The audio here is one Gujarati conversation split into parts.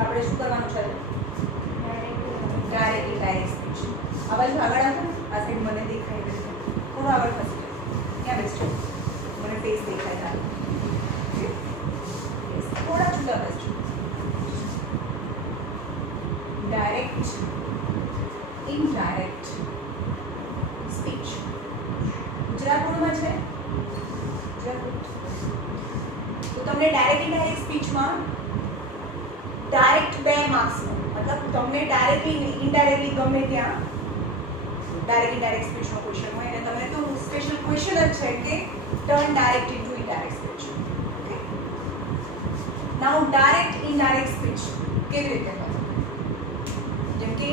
આપણે શું કરવાનું છે ડાયરેક્ટ ઇનડાયરેક્ટ સ્પીચ આ બાજુ આગળ આવો આ સાઈડ મને દેખાય છે થોડો આગળ ખસી ક્યાં બેસજો મને ફેસ દેખાય છે થોડા જુદા બેસજો ડાયરેક્ટ ઇનડાયરેક્ટ સ્પીચ ગુજરાત બોર્ડમાં છે તો તમને ડાયરેક્ટ ઇનડાયરેક્ટ સ્પીચમાં ડાયરેક્ટ 2 માર્ક્સનો मतलब તમને ડાયરેક્ટલી ઇનડાયરેક્ટલી ગમે ત્યાં ડાયરેક્ટ ઇનડાયરેક્ટ સ્પીચનો ક્વેશ્ચન હોય અને તમને તો સ્પેશિયલ ક્વેશ્ચન જ છે કે turn direct into indirect speech okay નાઉ ડાયરેક્ટ ઇનડાયરેક્ટ સ્પીચ કેવી રીતે હોય જેમ કે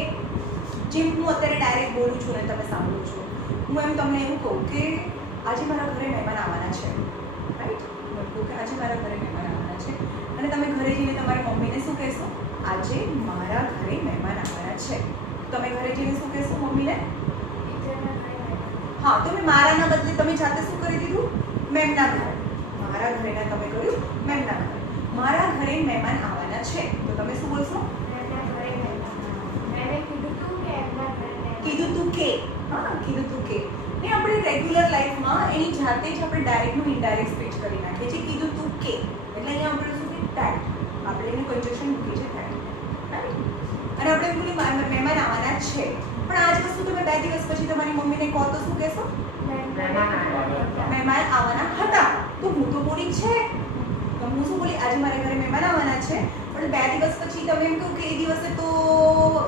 જેમ હું અત્યારે ડાયરેક્ટ બોલું છું અને તમે સાંભળો છો હું એમ તમને એવું કહું કે આજે મારા ઘરે મહેમાન આવવાના છે રાઈટ હું કહું કે આજે મારા ઘરે મહેમાન આવવાના છે અને તમે ઘરે જઈને તમારી મમ્મીને શું કહેશો આજે મારા ઘરે મહેમાન આવવાના છે તમે ઘરે જઈને શું કહેશો મમ્મીને હા તમે મારાના બદલે તમે જાતે શું કરી દીધું મેમના ઘરે મારા ઘરેના તમે કર્યું મેમના ઘરે મારા ઘરે મહેમાન આવવાના છે તો તમે શું બોલશો કીધું તું કે હા કીધું તું કે ને આપણે રેગ્યુલર લાઈફમાં એની જાતે જ આપણે ડાયરેક્ટનું ઇનડાયરેક્ટ સ્પીચ કરી નાખીએ છીએ કીધું તું કે એટલે અહીંયા આપણે શું કે ધેટ આપણે એનું કન્જક્શન મૂકીએ છીએ ધેટ રાઈટ અને આપણે એમ બોલી મહેમાન આવવાના છે પણ આ જ વસ્તુ તમે 2 દિવસ પછી તમારી મમ્મીને કહો તો શું કહેશો મહેમાન આવવાના હતા તો હું તો બોલી છે તો હું શું બોલી આજે મારા ઘરે મહેમાન આવવાના છે પણ 2 દિવસ પછી તમે એમ કહો કે એ દિવસે તો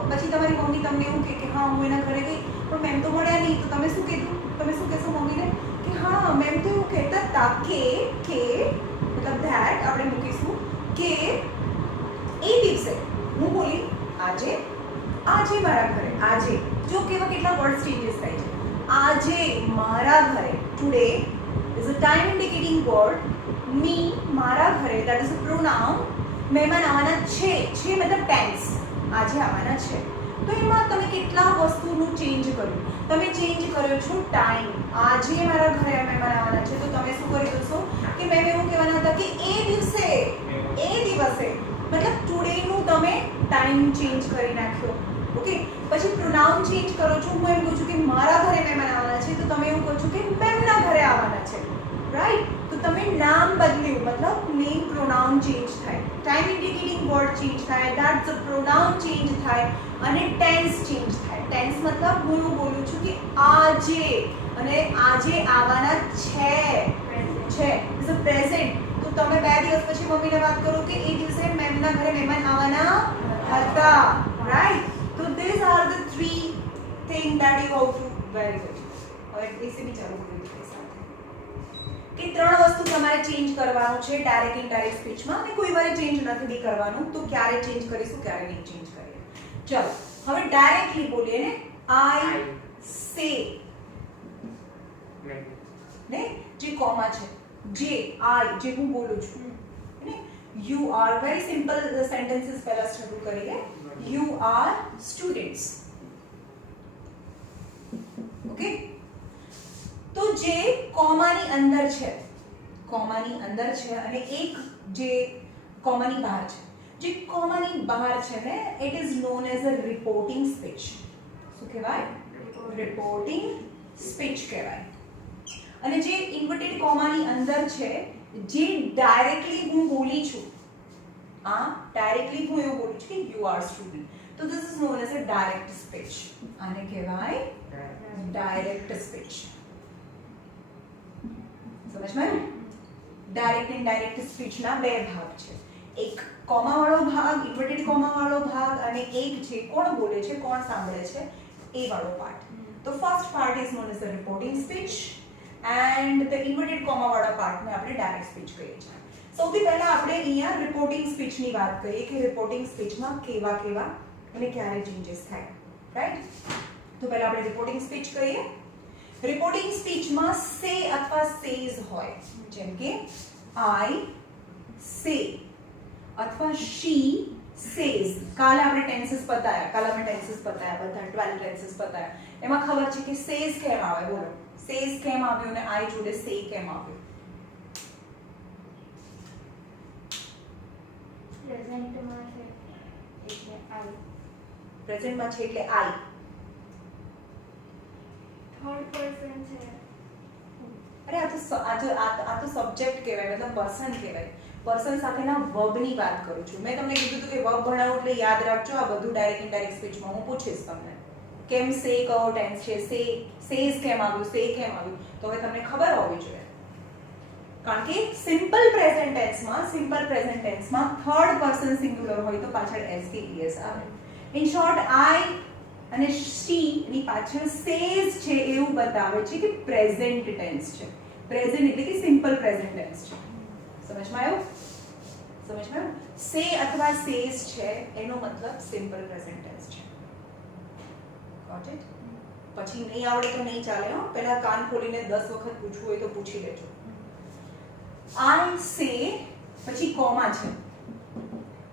પછી તમારી મમ્મી તમને એવું કહે કે હા હું એના ઘરે ગઈ પણ મેમ તો મળ્યા નહીં તો તમે શું કીધું તમે શું કહેશો મમ્મીને કે હા મેમ તો એવું કહેતા હતા કે મતલબ ધેટ આપણે મૂકીશું કે એ દિવસે હું બોલી આજે મારા ઘરે આજે જો કેવા કેટલા વર્ડ્સ ચેન્જીસ થાય છે આજે મારા ઘરે today is a time indicating word મી મારા ઘરે ધેટ ઇઝ અ પ્રોનાઉન મહેમાન આવવાના છે મતલબ ટેન્સ આજે આવવાના છે તો એમાં તમે કેટલા વસ્તુનું ચેન્જ કર્યું તમે ચેન્જ કર્યો છો ટાઈમ આજે મારા ઘરે મહેમાન આવવાના છે તો તમે શું કરી દોશો કે મેમ એવું કહેવાના હતા કે એ દિવસે એ દિવસે મતલબ ટુડેનું તમે ટાઈમ ચેન્જ કરી નાખ્યો ઓકે પછી પ્રોનાઉન ચેન્જ કરો છો હું એમ કહું છું કે મારા ઘરે મહેમાન આવવાના છે તો તમે એવું કહો છો કે મેમના ઘરે આવવાના છે રાઈટ તો તમે નામ બદલ્યું મતલબ નેમ પ્રોનાઉન ચેન્જ થાય ટાઈમ ઇન્ડિકેટિંગ વર્ડ ચેન્જ થાય ધેટ્સ અ પ્રોનાઉન ચેન્જ થાય અને ટેન્સ ચેન્જ થાય ટેન્સ મતલબ હું એવું બોલું છું કે આજે અને આજે આવવાના છે ઇઝ અ પ્રેઝન્ટ તો તમે 2 દિવસ પછી મમ્મીને વાત કરો કે એ દિવસે મેમના ઘરે મહેમાન આવવાના હતા રાઈટ તો these are the 3 things that you have to very good હવે એસે બી ચાલુ કરી દો સાથે કે 3 વસ્તુ તમારે ચેન્જ કરવાનું છે ડાયરેક્ટ ઇનડાયરેક્ટ સ્પીચમાં અને કોઈ વારે ચેન્જ નથી બી કરવાનું તો ક્યારે ચેન્જ કરીશું ક્યારે નહીં ચેન્જ કરીએ ચલો હવે ડાયરેક્ટલી બોલીએ ને આઈ સે ને જે કોમા છે જે આઈ જે હું બોલું છું ને you are very simple sentences પહેલા શરૂ કરીએ યુ આર સ્ટુડન્ટ્સ ઓકે તો જે કોમાની અંદર છે અને એક જે કોમાની બહાર છે જે કોમાની બહાર છે ને it is known as a reporting speech શું કહેવાય રિપોર્ટિંગ સ્પીચ કહેવાય અને જે ઇન્વર્ટેડ કોમાની અંદર છે જે ડાયરેક્ટલી હું બોલી છું ડાયરેક્ટલી હું એવું બોલું છું કે યુ આર સ્ટુડન્ટ તો this is known as a direct speech આને કહેવાય ડાયરેક્ટ સ્પીચ સમજમાં ડાયરેક્ટ એન્ડ ડાયરેક્ટ સ્પીચના 2 ભાગ છે એક કોમા વાળો ભાગ ઇન્વર્ટેડ કોમા વાળો ભાગ અને એક છે કોણ બોલે છે કોણ સાંભળે છે એ વાળો પાર્ટ તો first part is known as the reporting speech and the inverted comma વાળા પાર્ટને આપણે ડાયરેક્ટ સ્પીચ કહીએ છીએ સૌથી પહેલા આપણે અહીંયા રિપોર્ટિંગ સ્પીચની વાત કરીએ કે રિપોર્ટિંગ સ્પીચમાં કેવા અને ક્યારે ચેન્જીસ થાય રાઈટ તો પહેલા આપણે રિપોર્ટિંગ સ્પીચ કરીએ રિપોર્ટિંગ સ્પીચમાં સે અથવા સેઝ હોય જેમ કે આઈ સે અથવા શી સેઝ કાલે આપણે ટેન્સીસ પતાયા બધા 12 ટેન્સીસ પતાયા એમાં ખબર છે કે સેઝ કેમ આવે બોલો સેઝ કેમ આવ્યું અને આઈ જોડે સે કેમ આવ્યું એટલે આઈ. પ્રેઝન્ટમાં છે એટલે આઈ. થર્ડ પર્સન છે. અરે આ તો સબ્જેક્ટ કહેવાય, મતલબ પર્સન કહેવાય. પર્સન સાથેના વર્બની વાત કરું છું. મેં તમને કીધું હતું કે વર્બ ભણાવું એટલે યાદ રાખજો. આ બધું ડાયરેક્ટ ઇનડાયરેક્ટ સ્પીચમાં હું પૂછીશ તમને કેમ સે કયો ટેન્સ છે, સેઝ કેમ આવ્યું, સે કેમ આવ્યું, તો હવે તમને ખબર હોવી જોઈએ. કારણ કે સિમ્પલ પ્રેઝન્ટ ટેન્સમાં થર્ડ પર્સન સિંગ્યુલર હોય તો પાછળ એસ કે es આવે. ઇન શોર્ટ આઈ અને શી ની પાછળ સેઝ છે એવું બતાવે છે કે પ્રેઝન્ટ ટેન્સ છે. પ્રેઝન્ટ એટલે કે સિમ્પલ પ્રેઝન્ટ ટેન્સ છે. સમજમાં આવ્યું? સે અથવા સેઝ છે એનો મતલબ સિમ્પલ પ્રેઝન્ટ ટેન્સ છે. Got it? પછી નહીં આવડે તો નહીં ચાલે હો. પહેલા કાન ખોલીને 10 વખત પૂછવું હોય તો પૂછી લેજો. આઈ સે પછી કોમા છે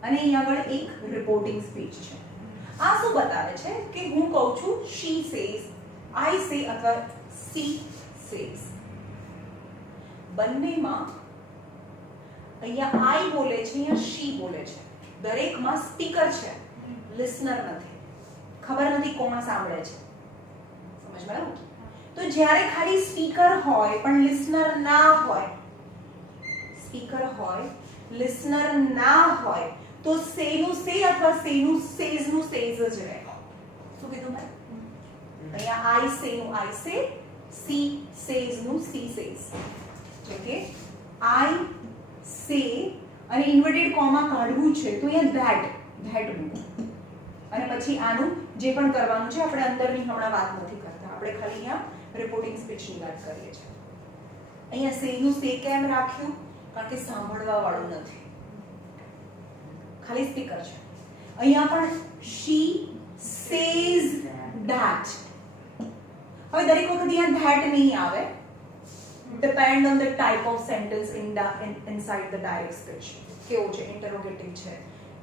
અને અહીં આગળ એક રિપોર્ટિંગ સ્પીચ છે. આ શું બતાવે છે કે હું કહું છું શી સેઝ, આઈ સે અથવા સી સેઝ. બંનેમાં અહીંયા આઈ બોલે છે, અહીંયા શી બોલે છે. દરેકમાં સ્પીકર છે, લિસનર નથી. ખબર નથી કોણ સાંભળે છે. સમજમાં આવ્યું? તો જ્યારે ખાલી સ્પીકર હોય પણ લિસનર ના હોય, લિસનર ના હોય તો સેનું સે અથવા સેનું સેઝનું સેઝ જ રહે. શું કીધું મેં? અહીંયા આઈ સેનું આઈ સે, સી સેઝનું સી સેઝ. ઓકે, આઈ સે અને ઇન્વર્ટેડ કોમા કાઢવું છે તો અહીંયા ધેટ મૂકો અને પછી આનું જે પણ કરવાનું છે આપણે અંદરની હમણાં વાત નથી કરતા. આપણે ખાલી અહીંયા રિપોર્ટિંગ સ્પીચની વાત કરીએ છીએ. અહીંયા સેનું સે કેમ રાખ્યું? કારણ કે સાંભળવા વાળું નથી, ખાલી સ્પીકર છે. અહીંયા પણ she says that. હવે દરેક વખત અહીંયા that નહીં આવે. Depend on the type of sentence inside the direct speech. કેવું છે? ઇન્ટરોગેટિવ છે,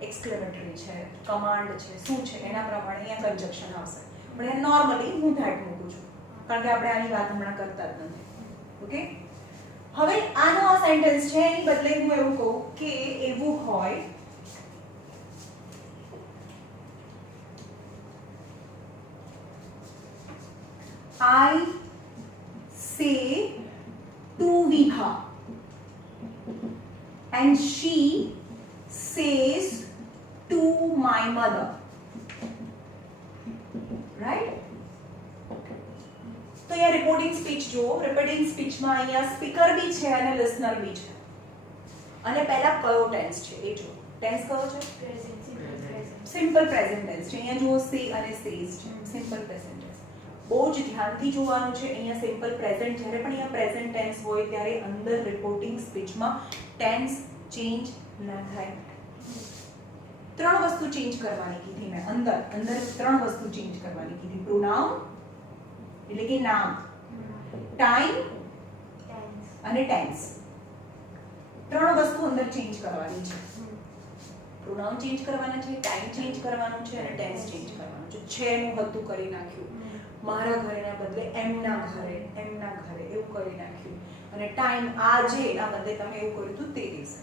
એક્સક્લેમેટરી છે, કમાન્ડ છે, શું છે એના પ્રમાણે અહીંયા કન્જક્શન આવશે. પણ અહીંયા નોર્મલી હું that મૂકું છું કારણ કે આપણે આની વાત હમણાં કરતા જ નથી. ઓકે, હવે આનો આ સેન્ટેન્સ છે એની બદલે હું એવું કહું કે એવું હોય I say to Vibha and she says to my mother. Right? તો અહીંયા રિપોર્ટિંગ સ્પીચ જુઓ. રિપોર્ટિંગ સ્પીચમાં અહીંયા સ્પીકર બી છે અને લિસનર બી છે. અને પહેલા કયો ટેન્સ છે એ જુઓ. ટેન્સ કયો છે? સિમ્પલ પ્રેઝન્ટ ટેન્સ છે. અહીંયા જુઓ સે અને સેઝ છે. Simple present tense. બહુ જ ધ્યાનથી જોવાનું છે. અહીંયા સિમ્પલ પ્રેઝન્ટ જ્યારે પણ અહીંયા પ્રેઝન્ટ ટેન્સ હોય ત્યારે અંદર રિપોર્ટિંગ સ્પીચમાં ટેન્સ ચેન્જ ના થાય. 3 વસ્તુ ચેન્જ કરવાની કીધી મેં. અંદર 3 વસ્તુ ચેન્જ કરવાની કીધી. પ્રોનાઉન એટલે કે નામ, ટાઈમ અને ટેન્સ. 3 વસ્તુ અંદર ચેન્જ કરવાની છે. પ્રોનાઉન ચેન્જ કરવાના છે, ટાઈમ ચેન્જ કરવાનું છે અને ટેન્સ ચેન્જ કરવાનું છે. છે નું હતું કરી નાખ્યું, મારા ઘરેના બદલે એમના ઘરે એવું કરી નાખ્યું અને ટાઈમ આજે ના બદલે તમે એવું કર્યું હતું તે દિવસે.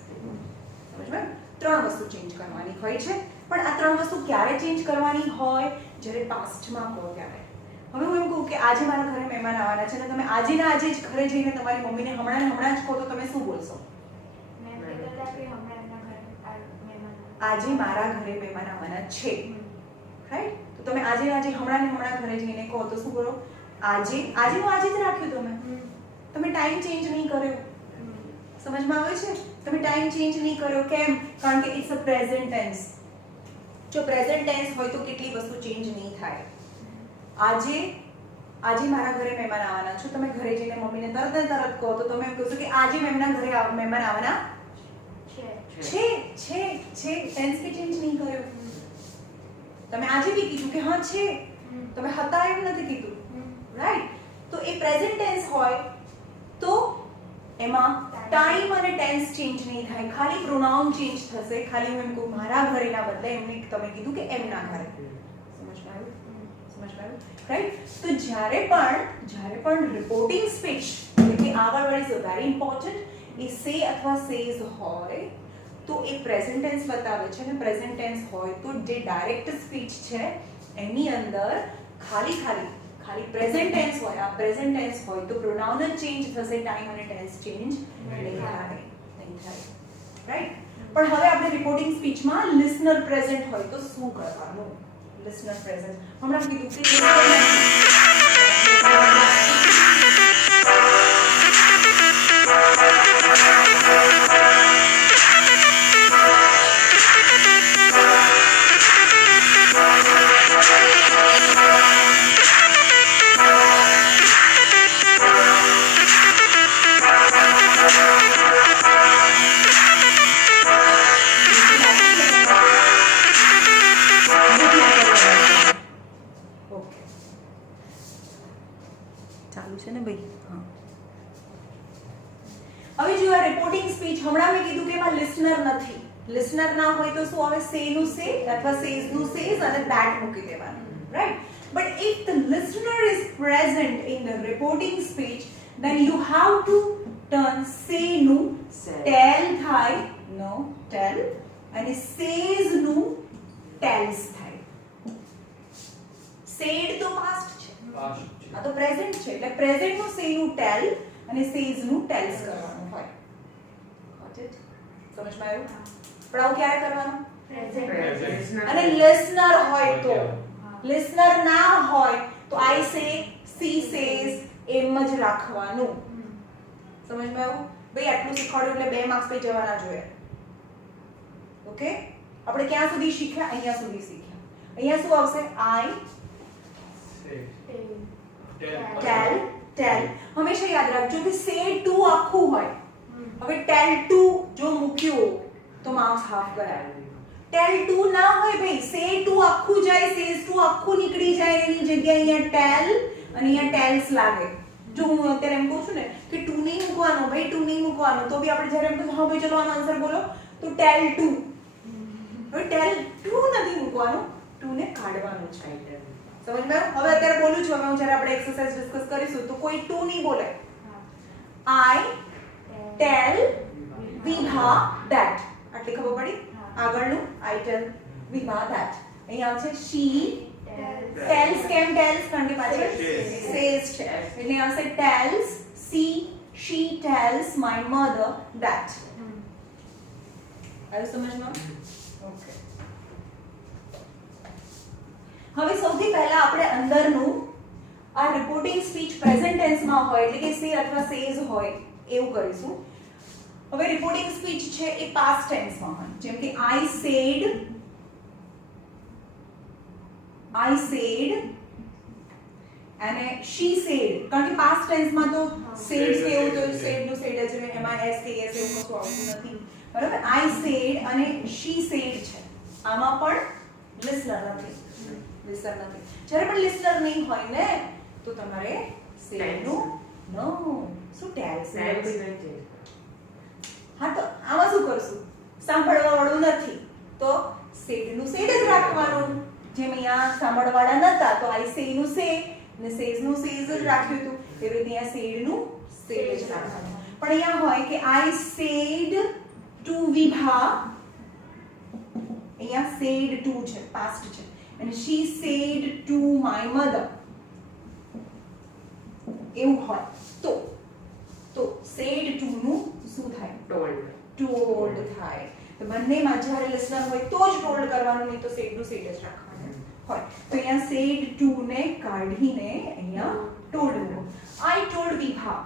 સમજ્યા? 3 વસ્તુ ચેન્જ કરવાની હોય છે. પણ આ 3 વસ્તુ ક્યારે ચેન્જ કરવાની હોય? જ્યારે પાસ્ટમાં કહો ત્યારે. હવે હું એમ કહું કે આજે મારા ઘરે મહેમાન આવવાના છે અને તમે આજે ને આજે જ ઘરે જઈને તમારી મમ્મીને હમણાં જ કહો તો તમે શું બોલશો? આજે મારા ઘરે મહેમાન આવવાના છે. રાઈટ? તો તમે આજે ને આજે હમણાં ઘરે જઈને કહો તો શું કરો? આજે જ રાખ્યું તમે ટાઈમ ચેન્જ નહીં કર્યો. સમજમાં આવે છે? તમે ટાઈમ ચેન્જ નહીં કર્યો. કેમ? કારણ કે ઇટ્સ અ પ્રેઝન્ટ ટેન્સ. જો પ્રેઝન્ટ ટેન્સ હોય તો કેટલી વસ્તુ ચેન્જ નહીં થાય. આજે મારા ઘરે મહેમાન આવવાના છે. તમે ઘરે જઈને મમ્મીને તરત કહો તો તમે એમ કહેશો કે આજે મહેમાન આવવાના છે. ટેન્સ કે ચેન્જ નહીં કર્યો. તમે આજે બી કીધું કે હા છે, તમે હતા એમ નથી કીધું. રાઈટ? તો એ પ્રેઝન્ટ ટેન્સ હોય તો એમાં ટાઈમ અને ટેન્સ ચેન્જ નહીં થાય, ખાલી પ્રોનાઉન ચેન્જ થશે. ખાલી હું એમ કહું મારા ઘરેના બદલે એમને તમે કીધું કે એમના ઘરે. સમજમાં આવ્યું? રાઈટ? તો જ્યારે પણ રિપોર્ટિંગ સ્પીચ એટલે કે આગળ ઇઝ વેરી ઇમ્પોર્ટન્ટ, એ સે અથવા સેઝ હોય તો એ પ્રેઝન્ટ ટેન્સ બતાવે છે ને પ્રેઝન્ટ ટેન્સ હોય તો જે ડાયરેક્ટ સ્પીચ છે એની અંદર ખાલી પ્રેઝન્ટ ટેન્સ હોય આ પ્રેઝન્ટ ટેન્સ હોય તો પ્રોનાઉન જ ચેન્જ થશે ટાઈમ અને ટેન્સ ચેન્જ નહીં થાય રાઈટ પણ હવે આપણે રિપોર્ટિંગ સ્પીચમાં લિસનર પ્રેઝન્ટ હોય તો શું કરવાનું લિસનર પ્રેઝન્ટ હમણાં કીધું કે ચાલુ છે ને ભાઈ હા હવે જો આ રિપોર્ટિંગ સ્પીચ હમણાં મેં કીધું કે એમાં લિસનર નથી લિસનર ના હોય તો શું આવે સે નું સે અથવા સેઝ નું સેઝ અને ધેટ મૂકી દેવાનું right but if the listener is present in the reporting speech then you have to turn say નું tell થાય નો tell અને says નું tells થાય said તો past છે આ તો પ્રેઝન્ટ છે એટલે પ્રેઝન્ટ નું say નું tell અને says નું tells કરવાનું હોય ગોટ ઇટ સમજમાં આવ્યું પણ આવું ક્યારે કરવાનું અને લિસનર હોય તો લિસનર ના હોય તો I say she says એમ જ રાખવાનું સમજમાં આવ્યું ભાઈ આટલું શીખવાડ્યું એટલે 2 માર્ક્સ પે જવાના જોઈએ ઓકે આપણે ક્યાં સુધી શીખ્યા અહીંયા સુધી શીખ્યા અહીંયા શું આવશે I tell હંમેશા યાદ રાખજો કે say to આખું હોય હવે tell to જો મૂક્યું તો માર્ક્સ હાફ ગયા tell to ના હોય ભાઈ say to આખું જાય says to આખું નીકળી જાય એની જગ્યાએ અહીંયા tell અને અહીંયા tells લાગે જો હું અત્યારે એમ કહું છું ને કે ટુ નહીં મૂકવાનો ભાઈ ટુ નહીં મૂકવાનો તો બી આપણે જ્યારે એમ કહું હા ભાઈ ચલો આનો આન્સર બોલો તો ટેલ ટુ હવે ટેલ ટુ નથી મૂકવાનું ટુ ને કાઢવાનું છે સમજમાં હવે અત્યારે બોલું છું હવે હું જ્યારે આપણે એક્સરસાઇઝ ડિસ્કસ કરીશું તો કોઈ ટુ નહીં બોલે આઈ ટેલ વિભા ધેટ આટલી ખબર પડી આગળનું આઈ ટેલ વિભા ધેટ અહીંયા આવશે શી tells કેમ tells કારણ કે પાછળ says છે એટલે આવશે tells she tells my mother that આવ્યું સમજમાં ઓકે હવે સૌથી પહેલા આપણે અંદરનું આ રિપોર્ટિંગ સ્પીચ પ્રેઝન્ટ ટેન્સમાં હોય એટલે કે સે અથવા સેઝ હોય એવું કરીશું હવે રિપોર્ટિંગ સ્પીચ છે એ પાસ્ટ ટેન્સમાં હોય જેમ કે I said અને she said કારણ કે past tense માં તો said કેવું તો said નું said જ રહે એમાં s કે s એવું કશું આવતું નથી બરાબર I said અને she said છે આમાં પણ listener નથી જ્યારે પણ listener નહીં હોય ને તો તમારે said નું નો શું tells હા તો આમાં શું કરશું સાંભળવા વાળું નથી તો said નું said જ રાખવાનું જેમ અહીંયા સાંભળવાળા નતા તો I say નું say ને says નું says જ રાખ્યું હતું એવી રીતે અહીંયા said નું said જ રાખવાનું પણ અહીંયા હોય કે I said to વિભા અહીંયા said to છે past છે અને she said to my mother એવું હોય તો said to નું શું થાય told થાય તો બંનેમાં જ્યારે listener હોય તો જ told કરવાનું નહીં તો said નું said જ રાખવાનું હોય તો અહીંયા said to ને કાઢીને અહીંયા told મૂકો I told વિભા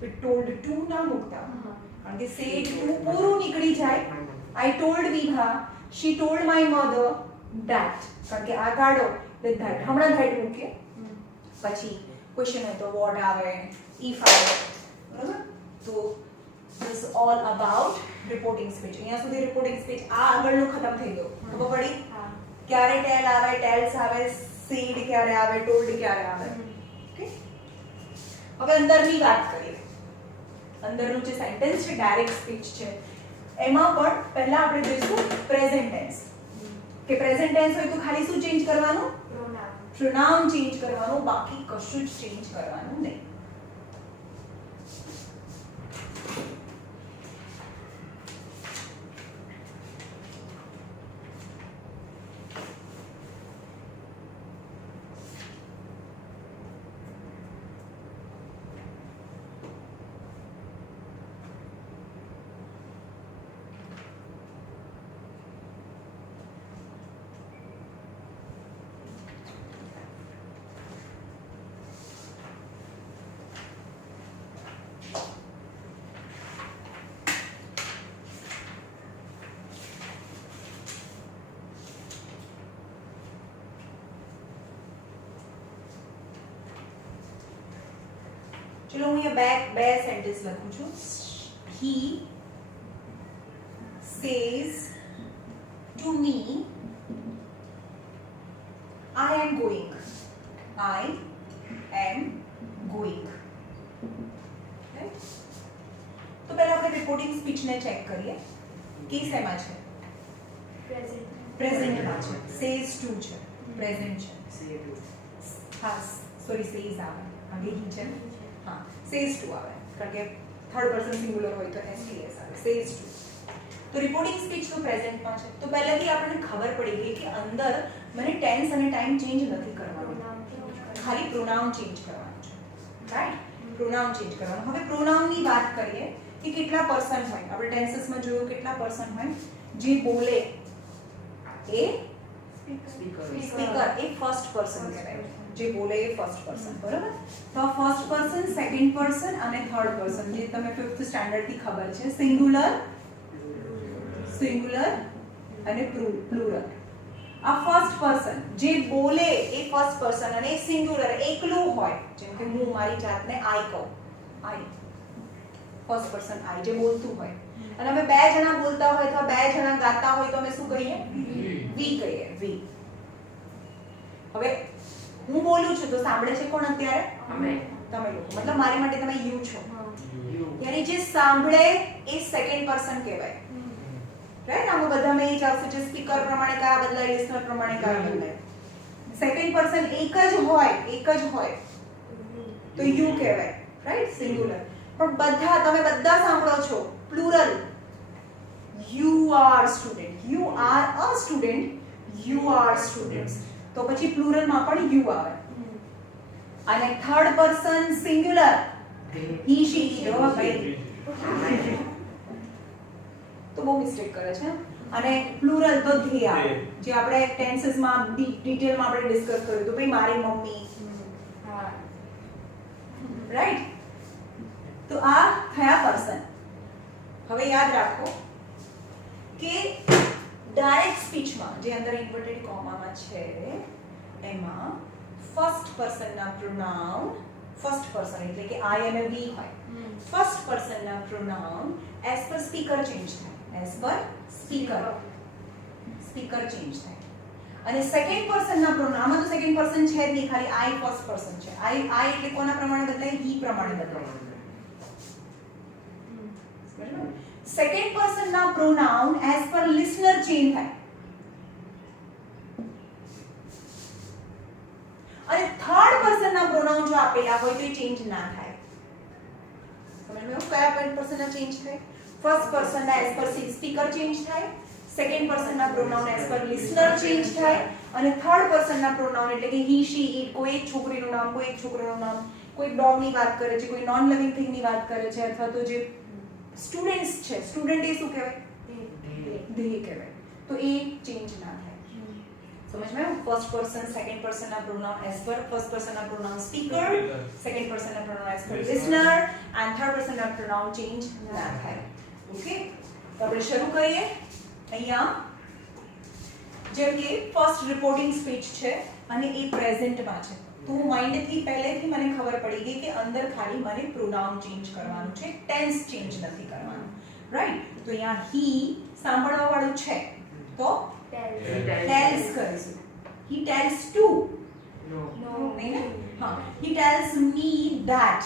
તો told to ના મૂકતા કારણ કે said to પૂરું નીકળી જાય I told Vibha she told my mother that કારણ કે આ કાઢો તો that હમણાં that મૂકીએ પછી ક્વેશ્ચન હોય તો what આવે if આવે બરાબર તો this is all about reporting speech અહીંયા સુધી reporting speech આ આગળનું ખતમ થઈ ગયું ખબર પડી ક્યારે ટેલ આવે ટેલ્સ આવે said ક્યારે આવે told ક્યારે આવે ઓકે હવે અંદરની વાત કરીએ અંદરનું જે સેન્ટેન્સ છે ડાયરેક્ટ સ્પીચ છે એમાં પણ પહેલા આપણે જોઈશું પ્રેઝન્ટ ટેન્સ કે પ્રેઝન્ટ ટેન્સ હોય તો ખાલી શું ચેન્જ કરવાનું પ્રોનાઉન ચેન્જ કરવાનું બાકી કશું જ ચેન્જ કરવાનું નહીં ચલો હું અહીંયા બે સેન્ટેન્સ લખું છું. He says to me, I am going. I am going. Right? તો પહેલા આપણે રિપોર્ટિંગ સ્પીચને ચેક કરીએ કે શેમાં છે. Present. પ્રેઝન્ટમાં છે. સેઝ ટુ છે, પ્રેઝન્ટ છે. હા સોરી સેઝ આવે આગે હી છે ને? હા સેઝ ટુ આવે કારણ કે થર્ડ પર્સન સિંગ્યુલર હોય તો એસટીએસ આવે. Says two. તો રિપોર્ટિંગ સ્પીચ તો પ્રેઝન્ટમાં છે. તો પહેલાથી આપણને ખબર પડી ગઈ કે અંદર મને ટેન્સ અને ટાઈમ ચેન્જ નથી કરવાનું, ખાલી પ્રોનાઉન ચેન્જ કરવાનું છે. રાઈટ? પ્રોનાઉન ચેન્જ કરવાનું. હવે પ્રોનાઉનની વાત કરીએ કે કેટલા પર્સન હોય. આપણે ટેન્સીસમાં જોયું કેટલા પર્સન હોય. જે બોલે એ સ્પીકર એ ફર્સ્ટ પર્સન કહેવાય. જે બોલે એ ફર્સ્ટ પર્સન. બરાબર? તો આ ફર્સ્ટ પર્સન, સેકન્ડ પર્સન અને થર્ડ પર્સન જે તમે 5th સ્ટાન્ડર્ડ થી ખબર છે. સિંગ્યુલર અને પ્લુરલ. આ ફર્સ્ટ પર્સન જે બોલે એ ફર્સ્ટ પર્સન અને સિંગ્યુલર એકલું હોય. જેમ કે હું મારી જાતને આઈ કહું, આઈ ફર્સ્ટ પર્સન આઈ જે બોલતું હોય. અને અમે બે જણા બોલતા હોય અથવા બે જણા ગાતા હોય તો અમે શું કહીએ? વી કહીએ. વી. હવે હું બોલું છું તો સાંભળે છે કોણ અત્યારે? તમે લોકો. મતલબ મારી માટે તમે યુ છો. યાની જે સાંભળે એ સેકન્ડ પર્સન કહેવાય. રાઈટ? આમાં બધામાં એ જ આવશે જે સ્પીકર પ્રમાણે કયા બદલાય, લિસનર પ્રમાણે કયા બદલાય. સેકન્ડ પર્સન એક જ હોય તો યુ કહેવાય. રાઈટ? સિંગ્યુલર. પણ તમે બધા સાંભળો છો plural. You are student. You are a student. You are students. તો પછી પ્લુરલ માં પણ you આવે. અને third person singular he she it હો ભાઈ. તો બહુ મિસ્ટેક કરે છે. અને પ્લુરલ તો they આવે. જે આપણે ટેન્સીસ માં ડિટેલ માં આપણે ડિસ્કસ કર્યું તો ભાઈ મારી મમ્મી. રાઈટ? તો આ થયા પર્સન. હવે યાદ રાખો કે ડાયરેક્ટ સ્પીચમાં જે અંદર ઇન્વર્ટેડ કોમામાં છે એમાં ફર્સ્ટ પર્સનના પ્રોનાઉન, ફર્સ્ટ પર્સન એટલે કે આઈ અને વી હોય. ફર્સ્ટ પર્સનના pronoun as per speaker change થાય. એઝ પર સ્પીકર ચેન્જ થાય. અને સેકન્ડ પર્સનના પ્રોનાઉન તો સેકન્ડ પર્સન છે જ નહીં, ખાલી આઈ ફર્સ્ટ પર્સન છે. આઈ એટલે કોના પ્રમાણે બદલાય? હી પ્રમાણે બદલાય. સેકન્ડ પર્સન ના પ્રોનાઉન એઝ પર લિસનર ચેન્જ થાય. અને થર્ડ પર્સન ના પ્રોનાઉન જો આપેલા હોય તો એ ચેન્જ ના થાય. સમજ્યું? કયા પર્સન ના ચેન્જ થાય? ફર્સ્ટ પર્સન ના એઝ પર સ્પીકર ચેન્જ થાય. સેકન્ડ પર્સન ના પ્રોનાઉન એઝ પર લિસનર ચેન્જ થાય. અને થર્ડ પર્સન ના પ્રોનાઉન એટલે કે હી શી ઇટ કોઈ એક છોકરીનું નામ, કોઈ એક છોકરાનું નામ, કોઈ ડોગ ની વાત કરે છે, કોઈ નોન લિવિંગ થિંગ ની વાત કરે છે, અથવા તો જે સ્ટુડન્ટ્સ છે, સ્ટુડન્ટ એ શું કહેવાય? ધે કહેવાય. તો એ ચેન્જ ના થાય. સમજમાં? ફર્સ્ટ પર્સન, સેકન્ડ પર્સન ના પ્રોનાઉન એઝ પર ફર્સ્ટ પર્સન ના પ્રોનાઉન સ્પીકર, સેકન્ડ પર્સન ના પ્રોનાઉન એઝ પર લિસનર એન્ડ થર્ડ પર્સન ના પ્રોનાઉન ચેન્જ ના થાય. ઓકે? તો આપણે શરૂ કરીએ. અહીંયા જેમ કે ફર્સ્ટ રિપોર્ટિંગ સ્પીચ છે અને એ પ્રેઝન્ટમાં છે. તો માઇન્ડથી પહેલેથી મને ખબર પડી ગઈ કે અંદર ખાલી મને પ્રોનાઉન ચેન્જ કરવાનું છે, ટેન્સ ચેન્જ નથી કરવાનું. રાઈટ? તો અહીંયા હી સાંભળવા વાળું છે તો ટેલ્સ કરીશું. હી ટેલ્સ ટુ નહીં ને? હા. હી ટેલ્સ મી ધેટ.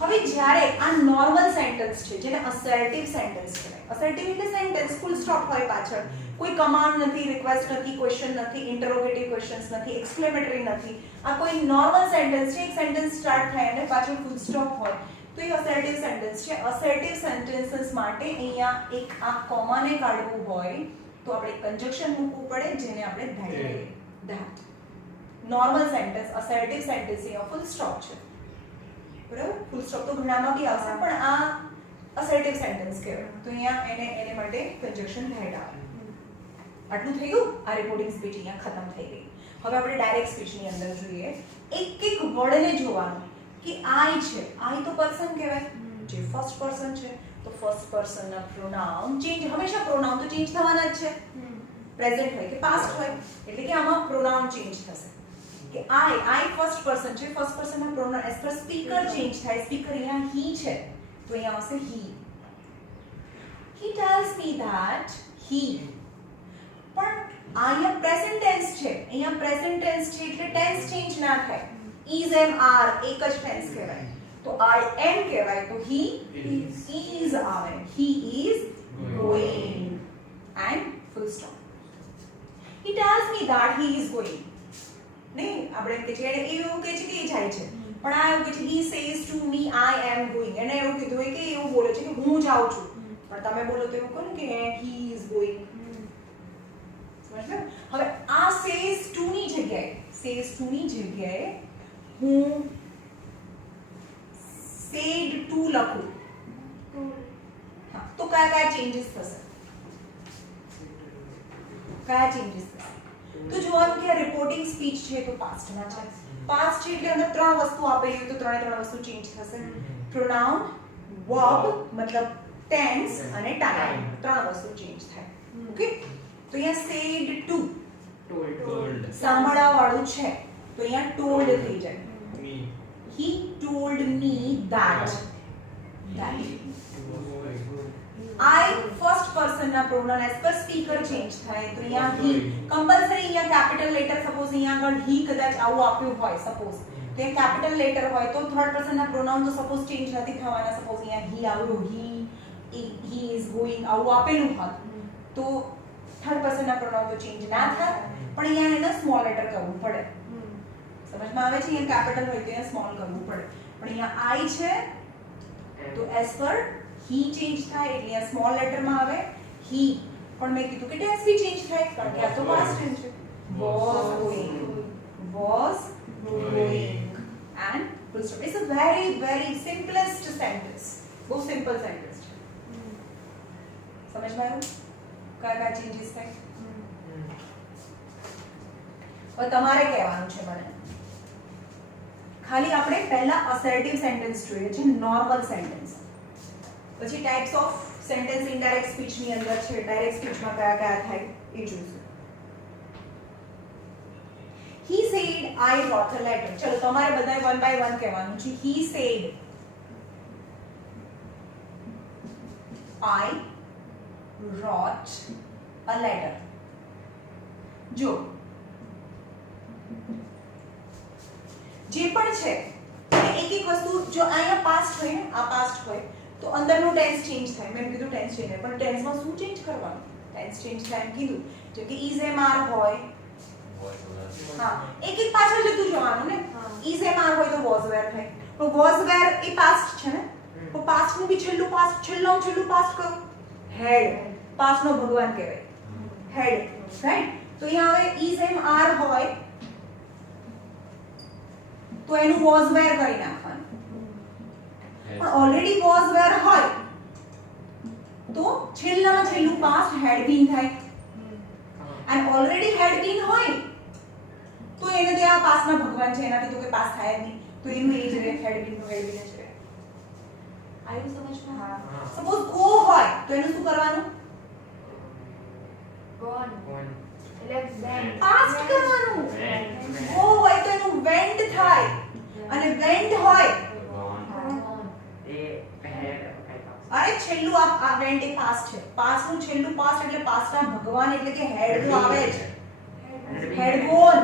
હવે જ્યારે આ નોર્મલ સેન્ટેન્સ છે જેને અસર્ટિવ સેન્ટેન્સ કહેવાય. અસર્ટિવ એટલે સેન્ટેન્સ ફૂલ સ્ટોપ હોય પાછળ, કોઈ કમાન્ડ નથી, રિક્વેસ્ટ નથી, ક્વેશ્ચન નથી, ઇન્ટરોગેટિવ ક્વેશ્ચન્સ નથી, એક્સક્લેમેટરી નથી. આ કોઈ નોર્મલ સેન્ટેન્સ છે, એક સેન્ટેન્સ સ્ટાર્ટ થાય અને પાછળ ફૂલ સ્ટોપ હોય તો એ અસર્ટિવ સેન્ટેન્સ છે. અસર્ટિવ સેન્ટેન્સીસ માટે અહીંયા એક આ કોમાને કાઢવું હોય તો આપણે કન્જક્શન મૂકવું પડે જેને આપણે ધેટ કહીએ. ધેટ. નોર્મલ સેન્ટેન્સ અસર્ટિવ સેન્ટેન્સ અહીંયા ફૂલ સ્ટોપ છે. બરાબર? ફૂલ સ્ટોપ તો ઘણામાં બી આવશે પણ આ અસર્ટિવ સેન્ટેન્સ કહેવાય. તો અહીંયા એને માટે કન્જક્શન ધેટ આવે. આટલું થઈ ગયું. આ રિપોર્ટિંગ સ્પીચ અહીંયા ખતમ થઈ ગઈ. હવે આપણે ડાયરેક્ટ સ્પીચની અંદર જોઈએ. એક એક વર્ડને જોવાનું કે આઈ છે. આઈ તો પર્સન કહેવાય. જે ફર્સ્ટ પર્સન છે તો ફર્સ્ટ પર્સનના પ્રોનાઉન ચેન્જ, હંમેશા પ્રોનાઉન તો ચેન્જ થવાના જ છે. પ્રેઝન્ટ હોય કે પાસ્ટ હોય એટલે કે આમાં પ્રોનાઉન ચેન્જ થશે. કે I ફર્સ્ટ પર્સન છે, ફર્સ્ટ પર્સનના pronoun as per speaker change થાય. સ્પીકર અહીંયા he છે તો અહીંયા આવશે he. He tells me that he. પણ અહીંયા પ્રેઝન્ટ ટેન્સ છે, અહીંયા પ્રેઝન્ટ ટેન્સ છે એટલે ટેન્સ ચેન્જ ના થાય. is am are એક જ ટેન્સ કહેવાય. તો I am કહેવાય તો he is આવે. He is going and full stop. He tells me that he is going. નહીં આપણે એમ કે છે એને એવું કહે છે કે એ જાય છે, પણ આ એવું કહે છે he says to me I am going. એને એવું કીધું હોય કે એવું બોલે છે કે હું જાઉં છું, પણ તમે બોલો તો એવું કહો ને કે he is going. સમજ્યા? હવે આ says to ની જગ્યાએ હું said to લખું હા તો કયા ચેન્જીસ થશે? કયા ચેન્જીસ થશે? તો જોવાનું કે રિપોર્ટિંગ સ્પીચ છે તો પાસ્ટમાં છે. પાસ્ટ છે એટલે અંદર ત્રણ વસ્તુ આપેલી હોય તો ત્રણ વસ્તુ ચેન્જ થશે. પ્રોનાઉન, વર્બ મતલબ ટેન્સ અને ટાઈમ, ત્રણ વસ્તુ ચેન્જ થાય. ઓકે, તો અહીંયા said to told સાંભળવા વાળું છે તો અહીંયા told થઈ જાય. me He told me that. I first પર્સનના pronoun as per speaker change થાય તો અહીંયા he કમ્પલસરી અહીંયા કેપિટલ લેટર સપોઝ અહીંયા આગળ he કદાચ આવું આપ્યું હોય સપોઝ તો એ કેપિટલ લેટર હોય તો થર્ડ પર્સનના પ્રોનાઉન તો સપોઝ ચેન્જ નથી થવાના. સપોઝ અહીંયા he આવ્યું, he is going આવું આપેલું હોત તો થર્ડ પર્સનના પ્રોનાઉન તો ચેન્જ ના થાય, પણ અહીંયા એને સ્મોલ લેટર કરવું પડે. સમજમાં આવે છે? અહીંયા કેપિટલ હોય તો અહીંયા સ્મોલ કરવું પડે, પણ અહીંયા I છે તો એઝ પર he ચેન્જ થાય એટલે અહીંયા સ્મોલ લેટરમાં આવે he. પણ મેં કીધું કે ટેન્સ બી ચેન્જ થાય કારણ કે આ તો પાસ્ટ ટેન્સ છે. was going and full stop. It's a very simplest sentence. બહુ સિમ્પલ સેન્ટેન્સ છે. સમજમાં આવ્યું કયા ચેન્જીસ થાય? હવે તમારે કહેવાનું છે મને. ખાલી આપણે પહેલા અસર્ટિવ સેન્ટેન્સ જોઈએ છે, નોર્મલ સેન્ટેન્સ. પછી types of sentence indirect speech ની અંદર છે, ડાયરેક્ટ સ્પીચમાં કયા થાય એ જોઈશું. He said I wrote a letter. ચલો તમારે બધાએ વન બાય વન કહેવાનું છે. He said I wrote a letter. જો જે પણ છે એક વસ્તુ જો અહીંયા પાસ્ટ હોય ને આ પાસ્ટ હોય તો અંદરનું ટેન્સ ચેન્જ થાય. મેં કીધું ટેન્સ ચેન્જ થાય, પણ ટેન્સમાં શું ચેન્જ કરવાનું? ટેન્સ ચેન્જ થાય એમ કીધું. જેમ કે is am are હોય હા એક પાછળ જતું જવાનું ને. is am are હોય તો was were થાય, પણ was were એ પાસ્ટ છે ને તો પાસ્ટ નું બી છેલ્લું પાસ્ટ પાસ્ટ કયું? હેડ. પાસ્ટ નો ભગવાન કહેવાય હેડ, રાઈટ? તો અહીંયા હવે is am are હોય તો એનું was were કરી નાખવાનું, પણ ઓલરેડી was were હોય તો છેલ્લામાં છેલ્લું પાસ્ટ had been થાય. અને ઓલરેડી had been હોય તો એને ત્યાં પાસ્ટના ભગવાન છે એનાથી તો કોઈ પાસ થાય જ નહીં, તો એનું એ જ રહે had been નું had been જ રહે. આવ્યું સમજમાં? હા. સપોઝ go હોય તો એનું શું કરવાનું? gone એટલે પાસ્ટ કરવાનું. go હોય તો એનું went થાય અને went હોય અરે છેલ્લું આ went એ પાસ્ટ છે. પાસ્ટ નું છેલ્લું પાસ્ટ એટલે પાસ્ટના ભગવાન એટલે કે હેડ તો આવે જ. હેડ ગોન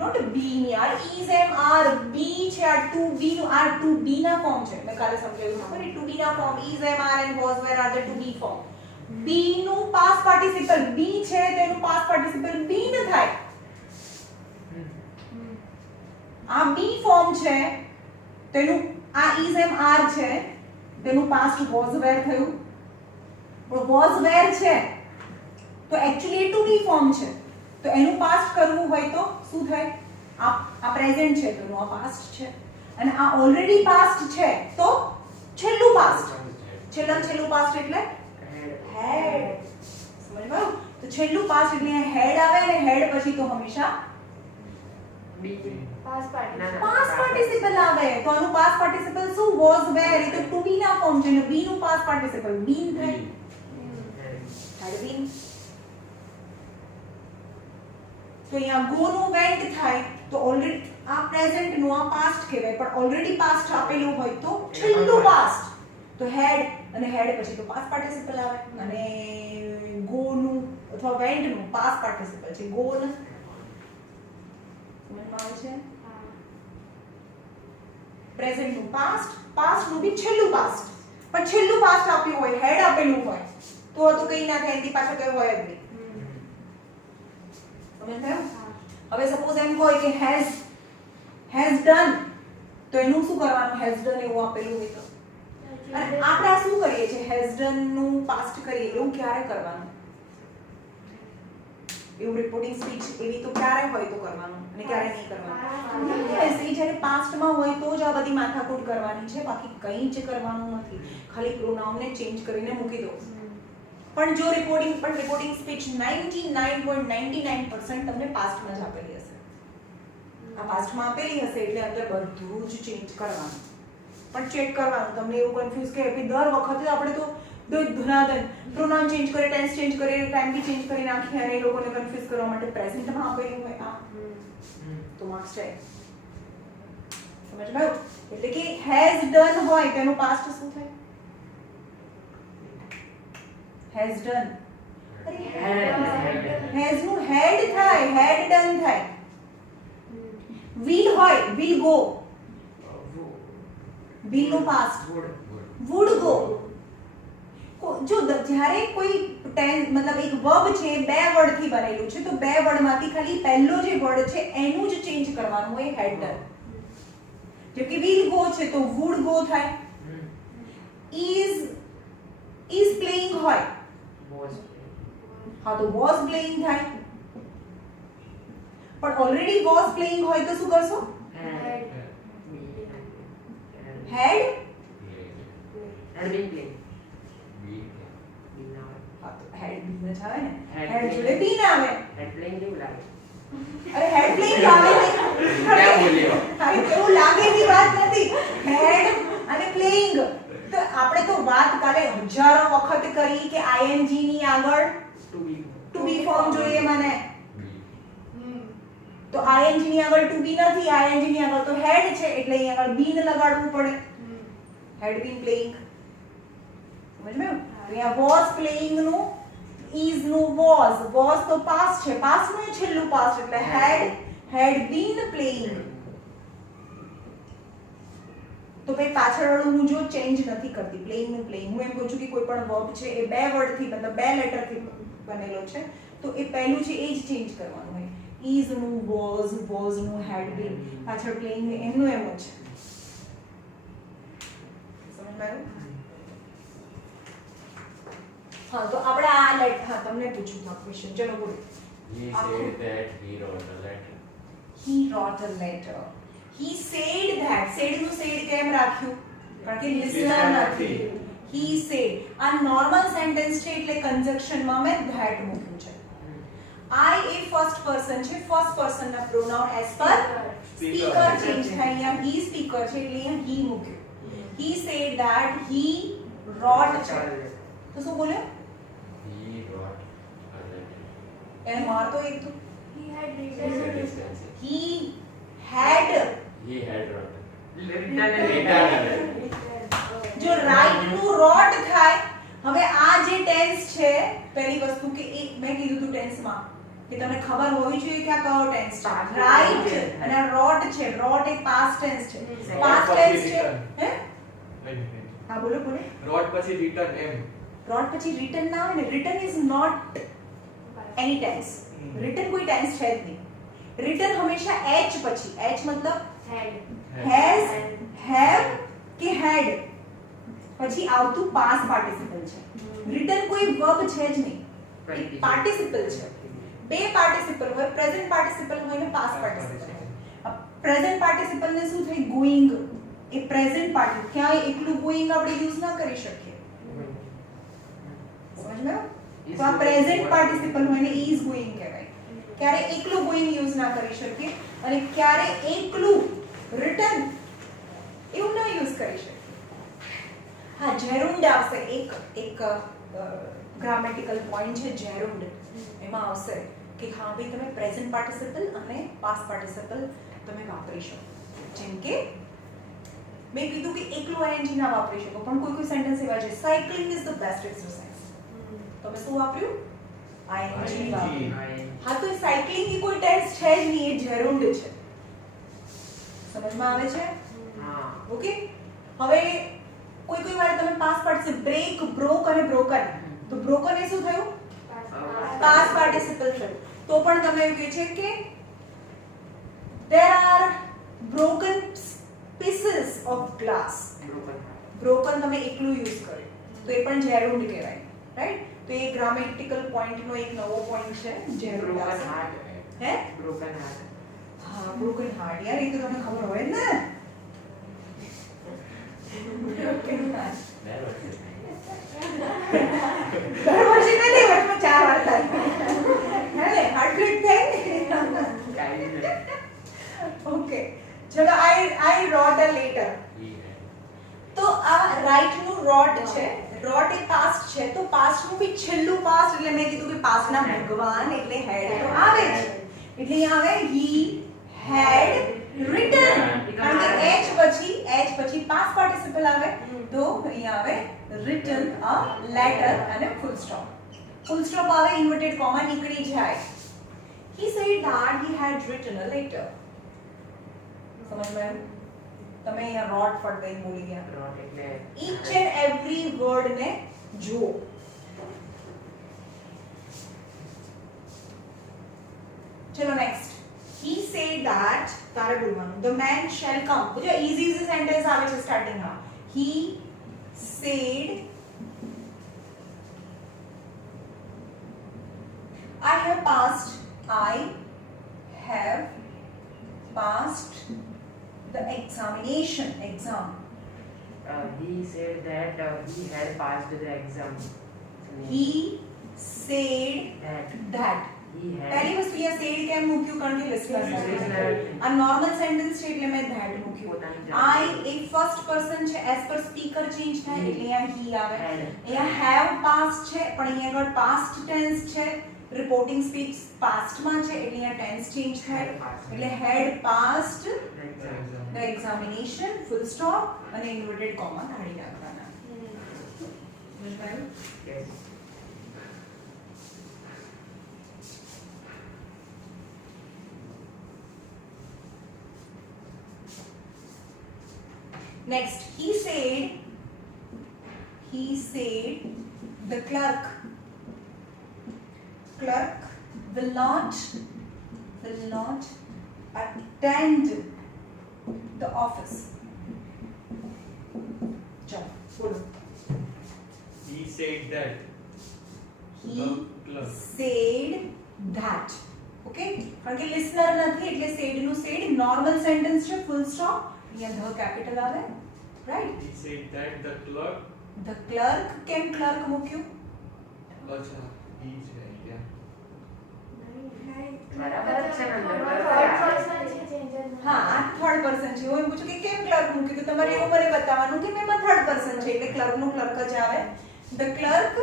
નોટ બીન યાર. is am are be છે આ to be નું આ to be ના ફોર્મ છે. મેં કાલે સમજાવ્યું ખબર to be ના form is am are and was were are the to be form. be નું past participle be છે તો એનું past participle been થાય. આ be ફોર્મ છે તેનું આ is am are છે તેનું પાસ્ટ was were થયું, પણ was were છે તો એક્ચ્યુઅલી એ ટુ બી ફોર્મ છે તો એનું પાસ્ટ કરવું હોય તો શું થાય? આ પ્રેઝન્ટ છે તો એનું આ પાસ્ટ છે, અને આ ઓલરેડી પાસ્ટ છે તો છેલ્લું પાસ્ટ. છેલ્લું પાસ્ટ એટલે હેડ. સમજ્યું? તો છેલ્લું પાસ્ટ એટલે હેડ આવે અને હેડ પછી તો હંમેશા past પાસ્ટ પાર્ટિસિપલ આવે. તો આનું પાસ્ટ પાર્ટિસિપલ શું? was were. એ તો ટુ બી ના ફોર્મ છે ને બી નું પાસ્ટ પાર્ટિસિપલ been થાય. had been. તો અહીંયા go નું went થાય તો ઓલરેડી આ પ્રેઝન્ટ નું આ પાસ્ટ કહેવાય, પણ ઓલરેડી પાસ્ટ આપેલું હોય તો છેલ્લું પાસ્ટ. તો હેડ અને હેડ પછી તો પાસ્ટ પાર્ટિસિપલ આવે, અને ગો નું અથવા વેન્ટ નું પાસ્ટ પાર્ટિસિપલ છે ગોન. સમજમાં આવે છે? પ્રેઝન્ટ નું પાસ્ટ, પાસ્ટ નું બી છેલ્લું પાસ્ટ, પણ છેલ્લું પાસ્ટ આપ્યું હોય, હેડ આપેલું હોય તો કઈ ના થાય, એની પાછળ કઈ હોય જ નહીં. સમજ થયું? હવે સપોઝ એમ હોય કે હેઝ ડન, તો એનું શું કરવાનું? હેઝ ડન એવું આપેલું હોય તો. અને આપણે શું કરીએ છીએ? હેઝ ડન નું પાસ્ટ કરીએ, એવું ક્યારે કરવાનું? એવું રિપોર્ટિંગ સ્પીચ એવી તો ક્યારે હોય તો કરવાનું અને ક્યારે નહીં કરવાનું? એ જ્યારે પાસ્ટમાં હોય તો જ આ બધી માથાકૂટ કરવાની છે, બાકી કંઈ જ કરવાનું નથી. ખાલી પ્રોનાઉનને ચેન્જ કરીને મૂકી દો. પણ જો રિપોર્ટિંગ સ્પીચ 99.99% તમને પાસ્ટમાં જ આપેલી હશે. આ પાસ્ટમાં આપેલી હશે એટલે અંદર બધું જ ચેન્જ કરવાનું, પણ ચેક કરવાનું. તમને એવું કન્ફ્યુઝ કે દર વખતે આપણે તો ધનાદન પ્રોનાઉન ચેન્જ કરે, ટેન્સ ચેન્જ કરે, ટાઈમ બી ચેન્જ કરી નાખીએ, અને એ લોકોને કન્ફ્યુઝ કરવા માટે પ્રેઝન્ટમાં આપેલું હોય આ તો માર્ક્સ જાય. સમજ ગયો? એટલે કે હેઝ ડન હોય તેનું પાસ્ટ શું થાય? Has done. હેઝ નું હેડ થાય, હેડ ડન થાય. વિલ હોય, વિલ ગો, વિલ નો પાસ્ટ વુડ ગો. જો જ્યારે કોઈ મતલબ એક વર્બ છે બે વર્ડ થી બનેલું છે, તો બે વર્ડ માંથી ખાલી પહેલો જે વર્ડ છે એનું જ ચેન્જ કરવાનું હોય, હેડ ડન. જેમ કે વિલ ગો છે તો વુડ ગો થાય. ઇઝ પ્લેઇંગ હોય હા તો વોઝ પ્લેઇંગ થાય. પણ ઓલરેડી વોઝ પ્લેઇંગ હોય તો શું કરશો? હેડ હેડ બી જ આવે ને, હેડ જોડે બી ના આવે. હેડ પ્લેઇંગ કેવું લાગે? અરે હેડ પ્લેઇંગ આવે નહીં, એવું લાગે એની વાત નથી. હેડ અને પ્લેઇંગ તો આપણે તો વાત કાલે હજારો વખત કરી કે આઈએનજી ની આગળ ટુ બી ફોર્મ જોઈએ મને. તો આઈએનજી ની આગળ ટુ બી નથી, આઈએનજી ની આગળ તો હેડ છે, એટલે અહીં આગળ બીન લગાડવું પડે. હેડ બીન પ્લેઇંગ. સમજ્યું? તો અહીંયા વોઝ પ્લેઇંગ નું is નું was તો past છે, past નું છેલ્લું past એટલે had been playing. તો ભાઈ પાછળવાળું હું જો ચેન્જ નથી કરતી, પ્લેઇંગ નું પ્લેઇંગ. હું એમ કહું છું કે કોઈ પણ વર્બ છે એ બે વર્ડ થી મતલબ બે લેટર થી બનેલો છે, તો એ પહેલું છે એ જ ચેન્જ કરવાનું હોય. is નું was નું had been, પાછળ પ્લેઇંગ એમનું એમ જ છે. સમજાયું? हाँ तो આપણે આ લેટ હા તમને પૂછું તો ક્વેશ્ચન ચલો બોલો. He said that he wrote a letter. He wrote a letter. He said that. said નું said કેમ રાખ્યું? કારણ કે listener નથી. He said. આ નોર્મલ સેન્ટેન્સ છે એટલે કન્જક્શન માં મેં that મૂક્યું છે. I એ ફર્સ્ટ પર્સન છે, ફર્સ્ટ પર્સન ના pronoun as per speaker change થાય. અહીંયા he સ્પીકર છે એટલે અહીંયા he મૂક્યું. He said that he wrote છે. તો શું બોલ્યો? He wrote a letter. એને મારતો એક તો He had He written. said distance. he had He had wrote. Written. જો રાઈટ નું રોટ થાય. હવે આ જે ટેન્સ છે પહેલી વસ્તુ કે એક મેં કીધું હતું ટેન્સમાં કે તમને ખબર હોવી જોઈએ કે આ કયો ટેન્સ છે. રાઈટ અને આ રોટ છે. રોટ એક પાસ્ટ ટેન્સ છે. પાસ્ટ ટેન્સ છે હે હા બોલો બોલો. રોટ પછી રિટર્ન એમ. રોટ પછી રિટર્ન ના આવે ને. Return is not any tense. Return કોઈ ટેન્સ છે જ નહીં. રિટર્ન હંમેશા એચ પછી. એચ મતલબ Had. હેઝ હેવ કે હેડ પછી આવતું પાસ્ટ પાર્ટિસિપલ છે. રિટર્ન કોઈ વર્બ છે જ નહીં, એક પાર્ટિસિપલ છે. બે પાર્ટિસિપલ હોય, પ્રેઝન્ટ પાર્ટિસિપલ હોય ને પાસ્ટ પાર્ટિસિપલ હોય. પ્રેઝન્ટ પાર્ટિસિપલ ને શું થાય? ગોઈંગ. એ પ્રેઝન્ટ પાર્ટિસિપલ ક્યાંય એકલું ગોઈંગ આપણે યુઝ ના કરી શકીએ. સમજ્યો? તો આ પ્રેઝન્ટ પાર્ટિસિપલ હોય ને ઇઝ ગોઈંગ કહેવાય. ક્યારે એકલું ગોઈંગ યુઝ ના કરી શકીએ અને ક્યારે એકલું રિટર્ન એવું ના યુઝ કરી શકીએ. હા જેરુન્ડ આવશે. એક ગ્રામેટિકલ પોઈન્ટ છે જેરુન્ડ. એમાં આવશે કે હા ભાઈ તમે પ્રેઝન્ટ પાર્ટિસિપલ અને પાસ્ટ પાર્ટિસિપલ તમે વાપરી શકો. જેમ કે મેં કીધું કે એકલું આઈએનજી ના વાપરી શકો, પણ કોઈ કોઈ સેન્ટેન્સ એવા છે cycling is the best exercise, તમે શું વાપર્યું? આઈએનજી વાપર્યું. હા, તો સાયકલિંગ ની કોઈ ટેન્સ છે જ નહીં, એ જેરુંડ છે. સમજમાં આવે છે? हाँ ઓકે. હવે કોઈ વાર તમે પાસ્ટ પાર્ટિસિપલ બ્રેક, બ્રોક અને બ્રોકન, તો બ્રોકન એ શું થયું? પાસ્ટ પાર્ટિસિપલ થયું. તો પણ તમે એવું કહે છે કે there are broken pieces of glass. Broken તમે એકલું યુઝ કર્યું તો એ પણ જેરુંડ કહેવાય, રાઈટ? તો એ ગ્રામેટિકલ પોઈન્ટનો એક નવો પોઈન્ટ છે, જેરુંડ. broken heart હે? broken heart હા, broken heart. યાર એ તો તમને ખબર હોય ને. broken heart. દર વર્ષે દર વર્ષે નહીં, વર્ષમાં 4 વાર થાય. હે ને? હાર્ટબીટ થાય. काई नहीं ઓકે, ચલો I wrote a letter. he had તો આ રાઈટ નું રોટ છે, રોટ એ પાસ્ટ છે, તો પાસ્ટ નું બી છેલ્લું પાસ્ટ, એટલે મેં કીધું કે પાસ્ટ ના ભગવાન એટલે હેડ તો આવે જ, એટલે અહીંયા આવે he had written. કારણ કે h પછી પાસ્ટ પાર્ટિસિપલ આવે, તો અહીંયા આવે written a letter અને ફૂલ સ્ટોપ. ફૂલ સ્ટોપ આવે, ઇન્વર્ટેડ કોમા નીકળી જાય. he said that he had written a letter. સમજમાં આવ્યું? તમે અહીંયા રોટ ફટ દઈને બોલી ગયા. rot એટલે each and every word ને જુઓ. ચલો નેક્સ્ટ. he said that, તારે બોલવાનું, the man shall come. જો easy સેન્ટેન્સ આવે છે સ્ટાર્ટિંગ માં. he said I have passed the examination. Exam. he said that he had passed the exam He said that. he had પહેલી વસ્તુ અહીંયા said કેમ મૂક્યું? કારણ કે listener Listener. આ નોર્મલ સેન્ટેન્સ છે એટલે મેં that મૂક્યું. પોતાની જાતે. I એ ફર્સ્ટ પર્સન છે, as per સ્પીકર ચેન્જ થાય એટલે અહીંયા he આવે. Had. અહીંયા have past છે, પણ અહીંયા આગળ past tense છે, રિપોર્ટિંગ સ્પીચ પાસ્ટ માં છે એટલે અહીંયા ટેન્સ ચેન્જ થાય, Had passed. એટલે had passed the exam the examination, full stop અને inverted comma કાઢી નાખવાના. સમજાયું? yes Next, he said the clerk will not attend the office. चलो बोलो. he said that He the clerk said that. Okay? કારણ કે listener નથી એટલે said નું said normal sentence છે, full stop. અહીંયા the capital આવે, right? he said that the clerk The clerk કેમ clerk મૂક્યું? અચ્છા he said yeah બરાબર જ છે ને અંદર હા, આ થર્ડ પર્સન છે. હું એમ પૂછું કે કેમ ક્લર્ક મૂક્યું, તો તમારે એવું મને બતાવવાનું કે મેં થર્ડ પર્સન છે એટલે ક્લર્ક નું ક્લર્ક જ આવે. The clerk,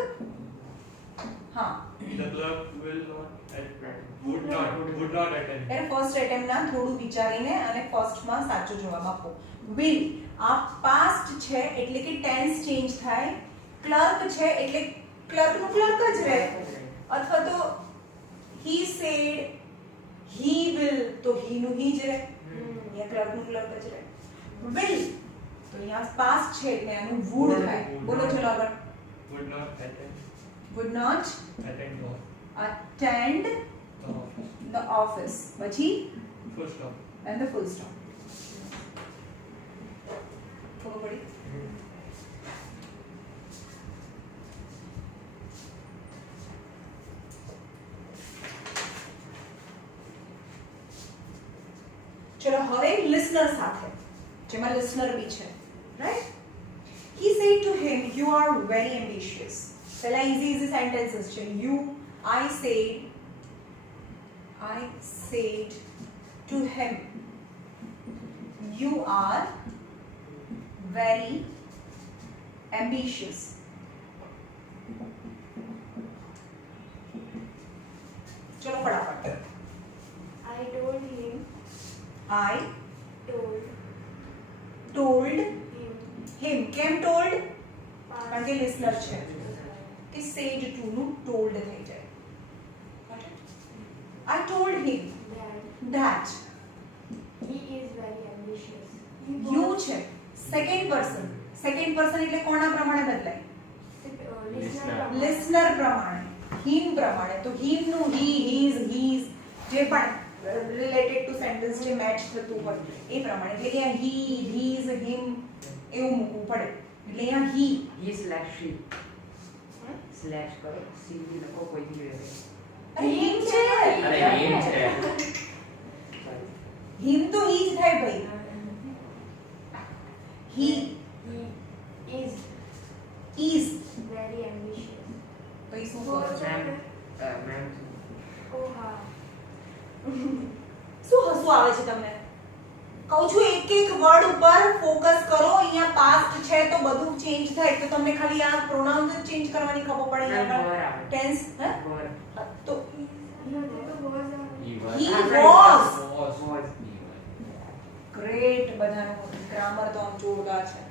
હા, the clerk would not attend એટલે ફર્સ્ટ એટેમ્પ ના થોડું વિચારીને અને ફર્સ્ટ માં સાચો જવાબ આપો. will આ પાસ્ટ છે એટલે કે ટેન્સ ચેન્જ થાય, ક્લર્ક છે એટલે ક્લર્ક નું ક્લર્ક જ રહે, અથવા તો he said he will તો he નું he જ રહે, અહીંયા ક્લર્ક નું ક્લર્ક જ રહે. will તો અહીંયા પાસ્ટ છે એટલે એનું would થાય. બોલો ચલો આગળ. would not attend would not attend attend the office the office. પછી full stop and the full stop. ખબર પડી? ચલો હવે લિસનર સાથે, જેમાં લિસનર બી છે, right? He said to him, you are very ambitious. પહેલા easy sentences છે. I said to him, you are very ambitious. ચલો ફટાફટ. I told told him him. કેમ told? past કારણ કે listener છે કે said to નું told થઈ જાય. Got it? I told him that that he is very ambitious. you છે second person. second person એટલે કોના પ્રમાણે બદલાય? Listener listener પ્રમાણે, him પ્રમાણે. તો him નું he, his, his જે પણ related to sentence જે match થતું હોય એ પ્રમાણે. એટલે અહીંયા he, his, him એવું મૂકવું પડે. એટલે અહીંયા he. He slash she. Slash करो, C भी लखो कोई भी रहे. અરે him છે. અરે એમ છે Sorry. him તો he જ થાય ભાઈ. he he is is. very ambitious. તો એ શું કરો છો? Ma'am. Oh ha. શું હસવું આવે છે તમને? કહું છું એક એક વર્ડ ઉપર ફોકસ કરો. અહીંયા પાસ્ટ છે તો બધું ચેન્જ થાય. તો તમને ખાલી આ પ્રોનાઉન્સ જ ચેન્જ કરવાની ખબર પડે. Ma'am, અહીંયા were આવે. ટેન્સ હે Were. તો No, that was a he he was was. Was. Great. બધાનું ગ્રામર તો આમ જોરદાર છે.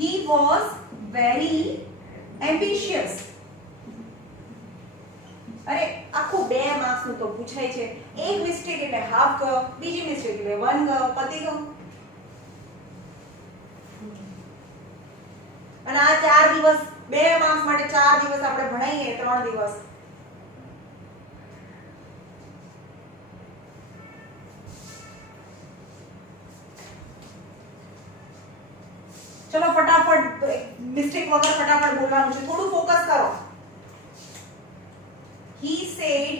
he was very ambitious. અરે આખું 2 માર્ક્સ નું તો પૂછાય છે. એક મિસ્ટેક એટલે હાફ ગયો, બીજી મિસ્ટેક એટલે 1 ગયો, પતી ગયો. અને આ 4 દિવસ 2 માર્ક્સ માટે 4 દિવસ આપણે ભણાઈએ, 3 દિવસ. ચલો ફટાફટ મિસ્ટેક વગર ફટાફટ બોલવાનું છે. થોડું ફોકસ કરો. He said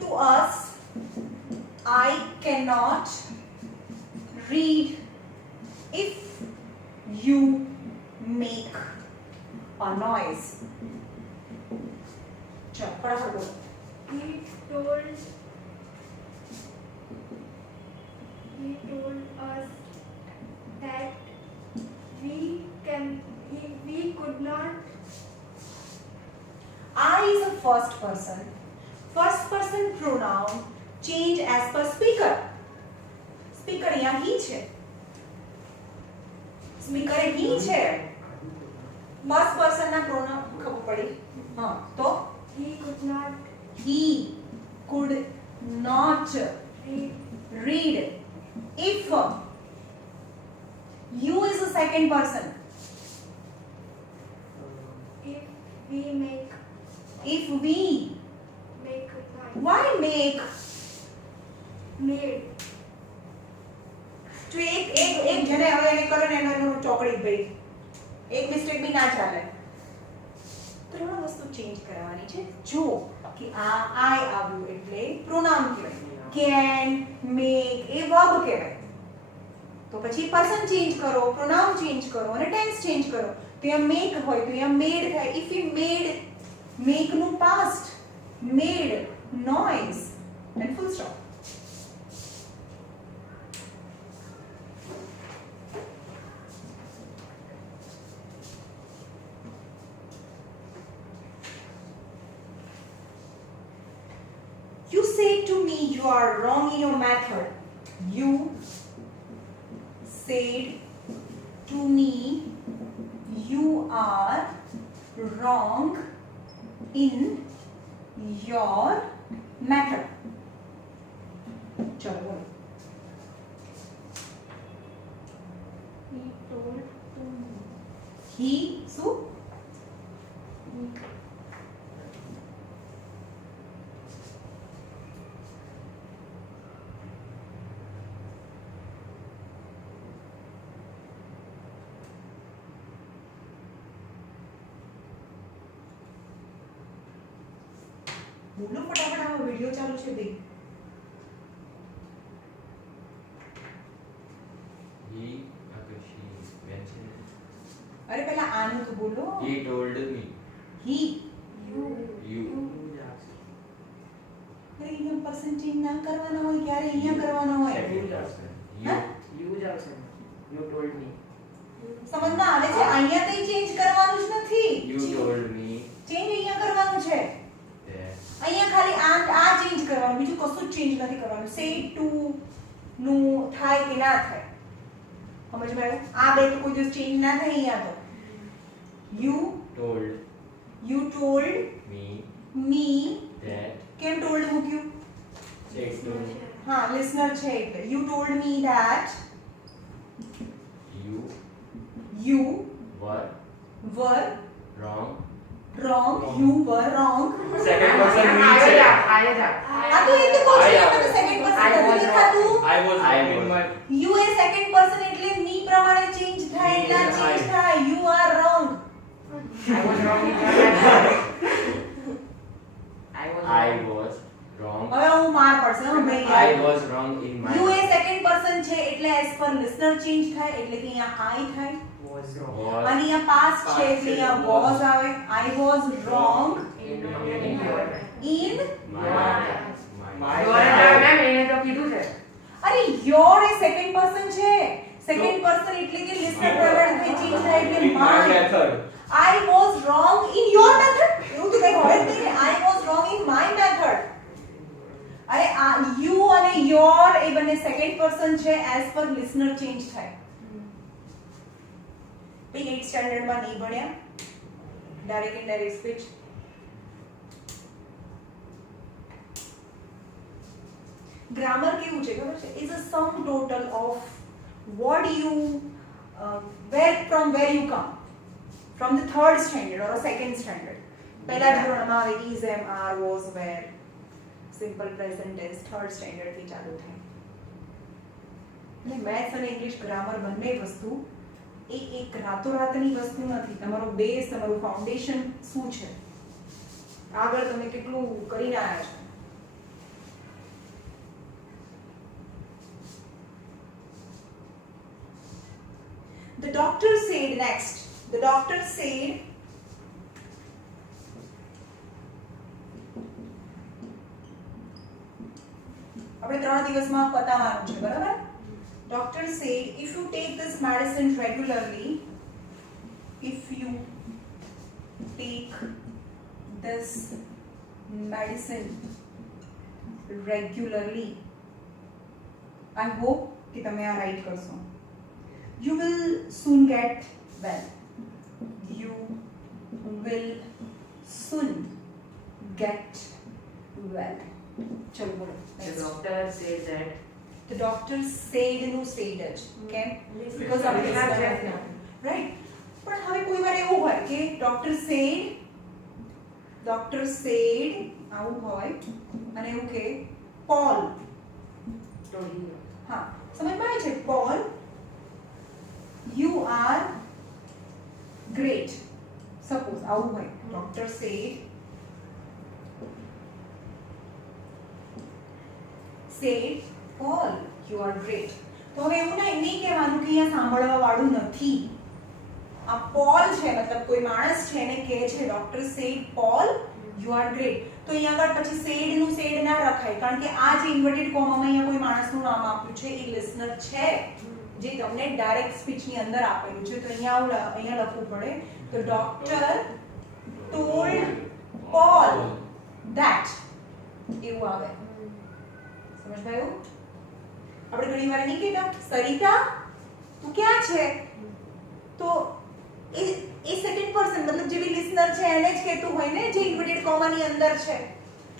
to us, I cannot read if you make a noise. चलो फटाफट बोलो. he told us that we could not. I is a first person. First person pronoun change as per speaker. Speaker અહીંયા he છે. Speaker એ he છે. First person ના pronoun ખબર પડી. હા તો He could not he could not read read if you is a second person. if we make If we, noise. why make? Made. તો એક જણે હવે એને કરે ને એનો ચોકડી ભાઈ એક મિસ્ટેક બી ના ચાલે. 3 વસ્તુ ચેન્જ કરવાની છે. જો કે આ I આવ્યું એટલે પ્રોનાઉન કહેવાય. can, make એ વર્બ કહેવાય. તો પછી પર્સન ચેન્જ કરો, પ્રોનાઉન ચેન્જ કરો અને ટેન્સ ચેન્જ કરો. તો અહીંયા મેક હોય તો અહીંયા મેડ થાય. ઇફ યુ મેડ, make નું past, made noise and full stop. You say to me you are wrong in your method. You said to me you are wrong in your method. चलो बोलो. He told to me. He su બોલો ફટાફટ. આ વિડિયો ચાલુ છે ભાઈ. he okay she mentioned અરે પહેલા આનું તો બોલો. he told me he You. you અરે અહીંયા પર્સન્ટેજ ના કરવાના હોય, ક્યારે અહીંયા કરવાના હોય. second person Huh? you You જ આવશે. You told me. સમજમાં આવે છે? અહીંયા કંઈ ચેન્જ કરવાનું જ નથી. you told me ચેન્જ અહીંયા કરવાનું છે. that અહીંયા ખાલી આ ચેન્જ કરવાનું, બીજું કશું જ ચેન્જ નથી કરવાનું. said to નું થાય કે ના થાય, સમજમાં આવ્યું? આ બે તો કોઈ દિવસ ચેન્જ ના થાય. અહીંયા તો told you told me me, that કેમ told મૂક્યું? said to હા, listener છે એટલે you told me that you you were were wrong. you were wrong. Second person me આયો છે. જા, આયો જા. આ તો એ તો કહું છું, I- એમાં તો second person I was નથી દેખાતું. I was I wrong in was. my you A second person એટલે me પ્રમાણે ચેન્જ થાય, એટલે I. ચેન્જ થાય. you are wrong. I was wrong in my method. I was I wrong. was wrong. હવે હું માર પડશે હો ભાઈ. I was wrong in my you A second person છે એટલે as per listener ચેન્જ થાય, એટલે કે અહીંયા I થાય. Was wrong. was અને અહીંયા past છે એટલે અહીંયા was આવે. I was wrong In your in my My- your ma'am એને તો કીધું છે. અરે your એ second person છે. second person એટલે કે listener પ્રમાણે થઈ ચેન્જ થાય એટલે in my my. method. I was wrong in your method. એવું તો કઈ હોય જ નહીં કે I was wrong in my method. અરે આ you અને your એ બંને second person છે, as per listener change થાય. ભાઈ 8th સ્ટાન્ડર્ડ માં નહીં ભણ્યા ડાયરેક્ટ ઇનડાયરેક્ટ સ્પીચ? ગ્રામર કેવું છે ખબર છે? Is a sum total of what you from where you come, from the third standard or a second standard. પહેલા ધોરણમાં આવે is, am, are, was, were, simple present tense, third standard થી ચાલુ થાય. એટલે મેથ્સ અને ઇંગ્લિશ ગ્રામર બંને વસ્તુ એ એક રાતોરાતની વસ્તુ નથી. તમારો બેઝ, તમારું ફાઉન્ડેશન શું છે, આગળ તમે કેટલું કરીને આવ્યા છો. The doctor said next. The doctor said આપણે 3 દિવસમાં પતાવવાનું છે, બરાબર? Doctor said if you take this medicine regularly, if you take this medicine regularly, I hope કે તમે આ રાઈટ કરશો. You will soon get well. You will soon get well. ચલો બોલો. The doctor said that. The doctor said નું said જ. કેમ? Because of Listener listener. છે ને. Right. પણ હવે કોઈ વાર એવું હોય કે doctor said આવું હોય અને એવું કે Paul. તો he. હા, સમજમાં આવે છે? Paul, you are great. Suppose આવું હોય. Doctor said Paul, you are great. તો હવે એવું નહીં કહેવાનું કે અહીંયા સાંભળવા વાળું નથી. આ Paul છે, મતલબ કોઈ માણસ છે એને કહે છે doctor said Paul, you are great. તો અહીંયા આગળ પછી said નું said ના રખાય, કારણ કે આ જે ઇન્વર્ટેડ કોમામાં અહીંયા કોઈ માણસનું નામ આપ્યું છે એ લિસનર છે, જે તમને ડાયરેક્ટ સ્પીચની અંદર આપેલું છે. તો અહીંયા લખવું પડે તો ડોક્ટર told Paul that. એવું આવે. સમજમાં આવ્યું? આપણે ઘણી વાર નહીં કહેતા સરિતા તું ક્યાં છે, તો એ સેકન્ડ પર્સન મતલબ જે બી લિસનર છે એને જ કહેતું હોય ને, જે ઇન્વર્ટેડ કોમાની અંદર છે.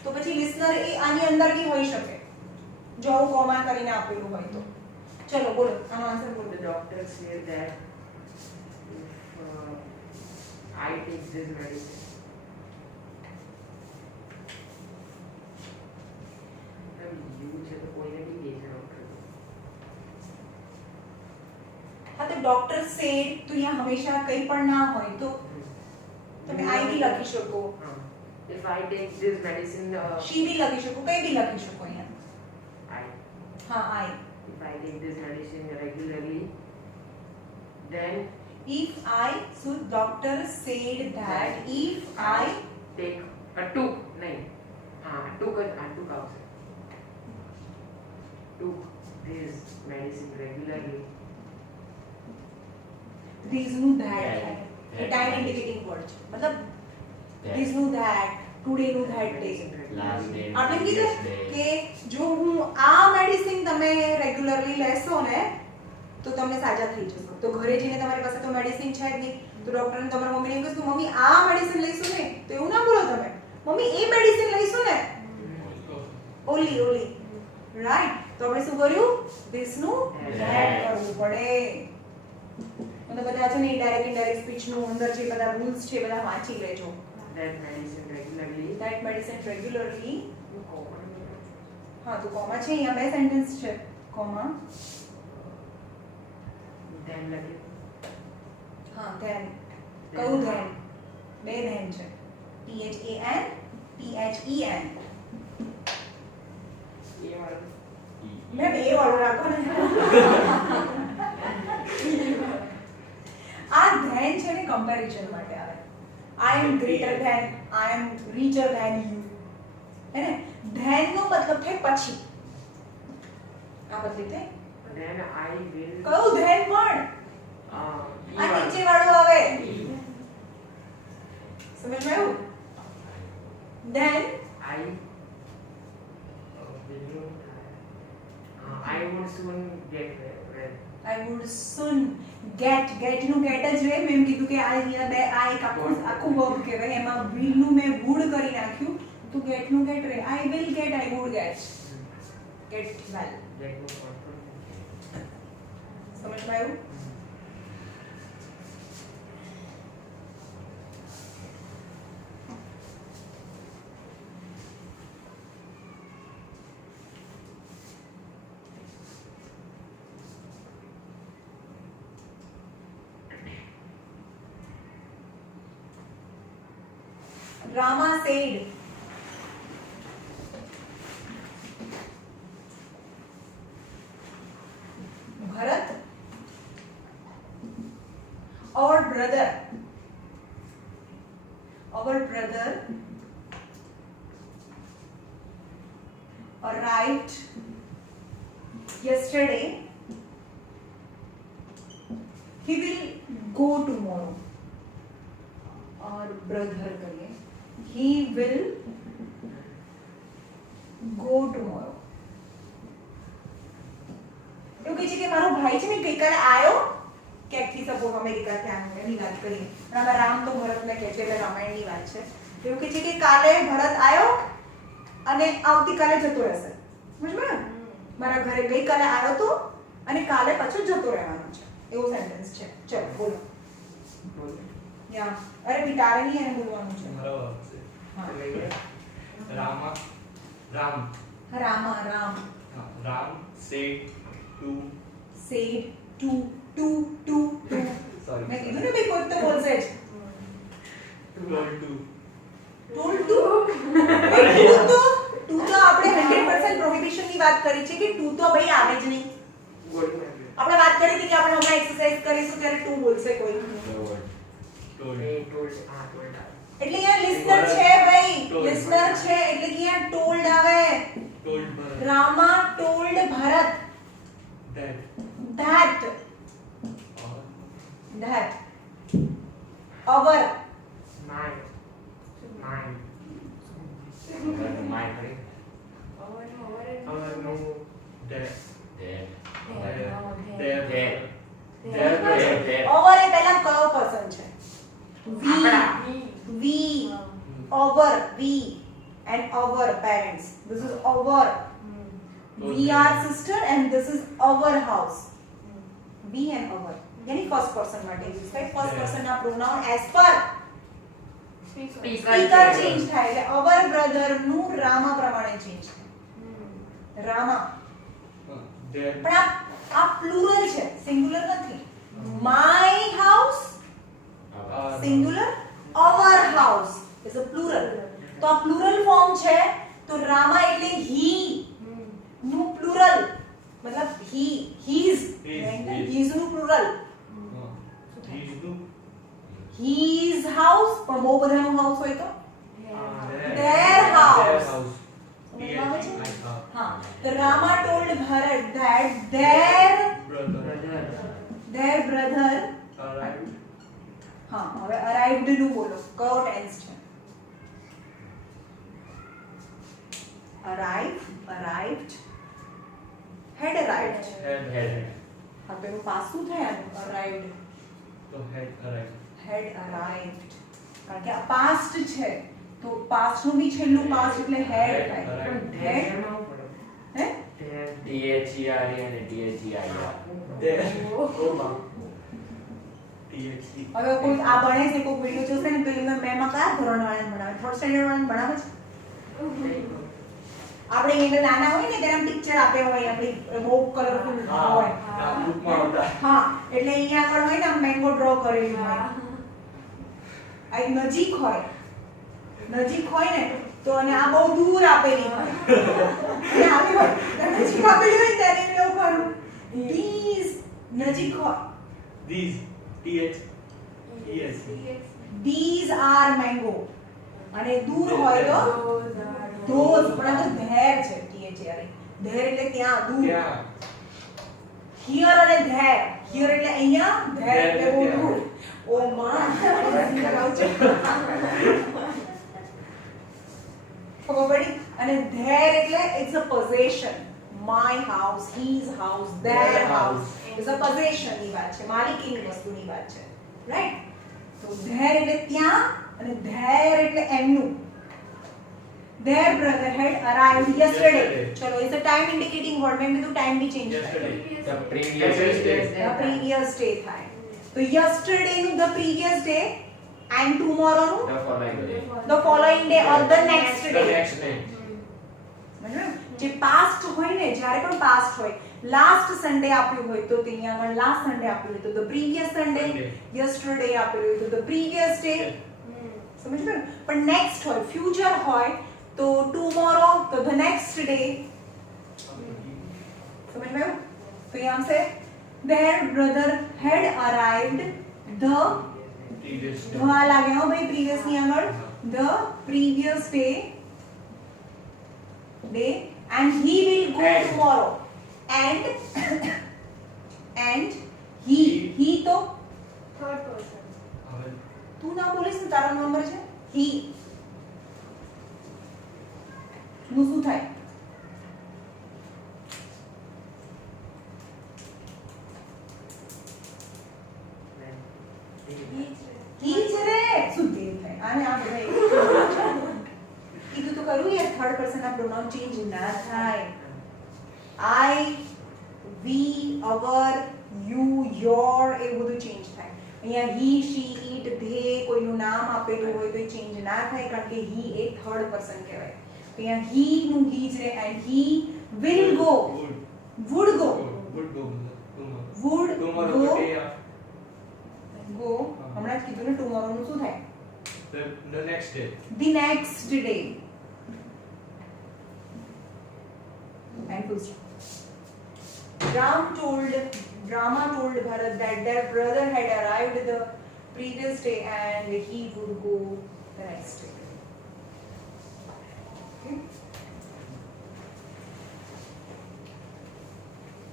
તો પછી લિસનર એ આની અંદર બી હોઈ શકે જો આવું કોમા કરીને આપેલું હોય તો. ચલો બોલો આનો આન્સર બોલો. The doctor said that if I take this medicine. You છે તો કોઈને બી દે છે ડોક્ટર. હા, તો ડોક્ટર સેડ તો અહીંયા હંમેશા કંઈ પણ ના હોય તો તમે આઈ બી લખી શકો, If I take this medicine, શી બી લખી શકો, કંઈ બી લખી શકો અહીંયા. I. હા, આઈ. If I take this medicine regularly, then If I, so doctor said that if I take a took नहीं took આવશે. Took this medicine regularly. these નું that That. થાય, એ ટાઈમ ઇન્ડિકેટિંગ વર્ડ છે, મતલબ That. these નું that ટુડે નું ધેટ ડે. Last day. આપણે previous કીધું day. કે જો હું આ મેડિસિન તમે રેગ્યુલરલી લેશો ને તો તમને સાજા થઈ જશો. તો ઘરે જઈને તમારી પાસે તો મેડિસિન છે જ નહીં, તો ડોક્ટરને તમારા મમ્મીને એમ કીધું મમ્મી આ મેડિસિન લઈશું ને, તો એવું ના બોલો તમે મમ્મી એ મેડિસિન લઈશું ને ઓલી રાઈટ. તો આપણે શું કર્યું ધીસ નું ધેટ કરવું પડે. મતલબ બધા છે ને ઇનડાયરેક્ટ સ્પીચ નું અંદર જે બધા રૂલ્સ છે એ બધા વાંચી લેજો. That medicine regularly. That medicine regularly. હા તો કોમા છે અહીંયા બે સેન્ટેન્સ છે કોમા. Then લગે. હા ધેન કયું ધેન બે ધેન છે THAN THEN. એ વાળું. મેં બે વાળું રાખો ને. આ ધેન છે ને કમ્પેરિઝન માટે આવે. I am greater than, I am richer than you, he ને. ધેન નો મતલબ થાય પછી. આ બદલી થાય Then I will. કયું ધેન પણ એ આ વાળું. નીચે વાળું આવે. સમજમાં આવ્યું? Then I I would soon get well. I would soon get નું get જ રહે. મેં એમ કીધું કે આ અહીંયા બે આ એક આખું વર્બ કહેવાય, એમાં will નું મેં would કરી નાખ્યું તો get નું get રહે. I will get, I would get well. Get no control. સમજમાં આવ્યું? Rama said, Bharat, our brother arrived yesterday. He will go tomorrow. Our brother करिए. He will go tomorrow. એવું કહે છે કે મારો ભાઈ છે ને ગઈકાલે આવ્યો ક્યાંકથી, સપોઝ અમેરિકાથી આવ્યો એની વાત કરીએ. પણ આમાં રામ તો ભરતને કહે છે એટલે રામાયણની વાત છે. એવું કહે છે કે કાલે ભરત આવ્યો અને આવતીકાલે જતો રહેશે. સમજ્યું? મારા ઘરે ગઈકાલે આવ્યો તો અને કાલે પાછો જતો રહેવાનો છે. એવો સેન્ટેન્સ છે. ચલો બોલો. બોલ. યા અરે બિટારે નહીં એને બોલવાનું છે. हमारा वर्क से हाँ. रामा राम રામા રામ हाँ, Ram said to said to sorry મેં કીધું ને ભાઈ કોઈ તો બોલશે જ. told to told to to તો આપણે 100% પ્રોહિબિશન ની વાત કરી છે કે to તો ભાઈ આવે જ નહીં. બોલ. આપણે વાત કરી હતી કે આપણે હમણાં એક્સરસાઇઝ કરીશું ત્યારે to બોલશે કોઈ. The word. told A told. હા told. એટલે અહીંયા લિસનર છે ભાઈ, Told. લિસનર છે એટલે કે અહીંયા told આવે. told Bharat Rama told Bharat that that or our Mine. Mine. My friend. Our no. their There. their There. their There. our એ પહેલા કયો પર્સન છે? આપણા. we our we and our parents. This is our. We are sister and this is our house. We and our. यानी first person માટે યુઝ થાય. first person ના pronoun as per speaker change થાય એટલે our brother નું રામા પ્રમાણે ચેન્જ થાય. રામા their પણ આ પ્લુરલ છે, સિંગ્યુલર નથી. my house singular, our house is a plural. તો આ પ્લુરલ ફોર્મ છે તો રામા એટલે he નું પ્લુરલ મતલબ he his his નું plural these two his house પણ બહુ બધાનું હાઉસ હોય તો their their house. their house સમજમાં આવે છે? Like, હા તો Rama told Bharat that their brother arrived હા હવે arrived નું બોલો કયો ટેન્સ છે? arrived, had arrived. Head. હા તો એનું પાસ શું થાય આનું arrived, तो head arrived. had arrived. કારણ કે આ past છે તો past નું બી છેલ્લું past એટલે had થાય. Arrived. Had, એમાં શું પડે? હે? T-H-E-R-E અને T-H-E-I-R. There. ઓમાં. TXT. હવે કોઈ આ ભણે છે કોઈ વિડિયો જોશે ને તો એમને મેમાં કયા ધોરણ વાળાને ભણાવે? થર્ડ સ્ટેન્ડર્ડ વાળાને ભણાવે છે? આપણે એને નાના હોય ને ત્યારે પિક્ચર આપે હોય આપણી બહુ કલરફુલ હા, હોય. આ bookમાં આવતા. હા એટલે અહીંયા આગળ હોય ને મેંગો ડ્રો કરેલી હોય. આ એક નજીક હોય ને તો અને આ બહુ દૂર આપેલી હોય અને આવી હોય તો નજીક આપેલી હોય ને ત્યારે એમ એવું કરું these નજીક હોય These. TH. Yes. these are mango અને દૂર હોય તો those પણ આ તો there છે THR there એટલે ત્યાં દૂર ત્યાં. here અને there here એટલે અહીંયા there એટલે બહુ દૂર ઓ માં ખબર પડી અને there એટલે it's a possession my house his house their house is a possession ની વાત છે માલિકીની વસ્તુની વાત છે રાઈટ તો there એટલે ત્યાં અને there એટલે એમનું their brother had arrived yesterday ચલો is a time indicating word મેં કીધું time भी change Yesterday. The previous day. the previous day થાય તો yesterday નું the previous day and tomorrow નું The following day. the following day or the next The day next day. બરાબર જે પાસ્ટ હોય ને જ્યારે પણ પાસ્ટ હોય લાસ્ટ સન્ડે આપ્યું હોય તો ત્યાં આગળ લાસ્ટ સન્ડે આપ્યું હોય તો the previous sunday Sunday. yesterday આપ્યું હોય તો the previous day સમજ પડી પણ નેક્સ્ટ હોય ફ્યુચર હોય તો tomorrow તો the next day समझ में आया? तो यहाँ से their brother had arrived the Previous day. धोआ लागे हो भाई previous ની આગળ the previous day and he will go And. tomorrow and he तो Third person. હવે तू ना बोलीस ને તારો નંબર છે he નું શું થાય ઈ છે રે શું દેવ થાય આને આ બધા કીધું તો કરું યાર થર્ડ પર્સન ના પ્રોનાઉન ચેન્જ ના થાય I we our you your એ બધું ચેન્જ થાય અહીંયા he she it they કોઈનું નામ આપેલું હોય તો એ ચેન્જ ના થાય કારણ કે he એ થર્ડ પર્સન કહેવાય તો અહીંયા he નું he છે and he will go would go would go tomorrow. would Tomorrow go the day after. go હમણાં જ કીધું ને tomorrow નું શું થાય The next day. the next day and full stop. Rama told Bharat that their brother had arrived the previous day and he would go the next day. Okay?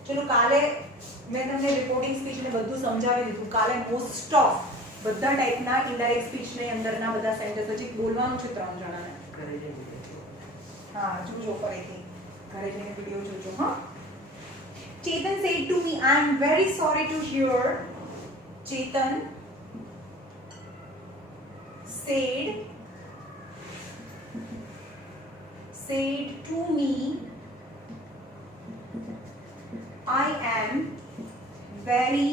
ચલો કાલે મેં તમને રિપોર્ટિંગ સ્પીચ ને બધું સમજાવી દીધું કાલે મોસ્ટ ઓફ બધા ટાઈપના ઇનડાયરેક્ટ સ્પીચ ને અંદરના બધા સેન્ટેન્સ હજી બોલવાનું છે 3 જણાને કરે છે બીજું. હા જોજો ફરીથી ઘરે જઈને વિડિયો જોજો હા Chetan said to me, I am very sorry to hear. Chetan said to me, I am very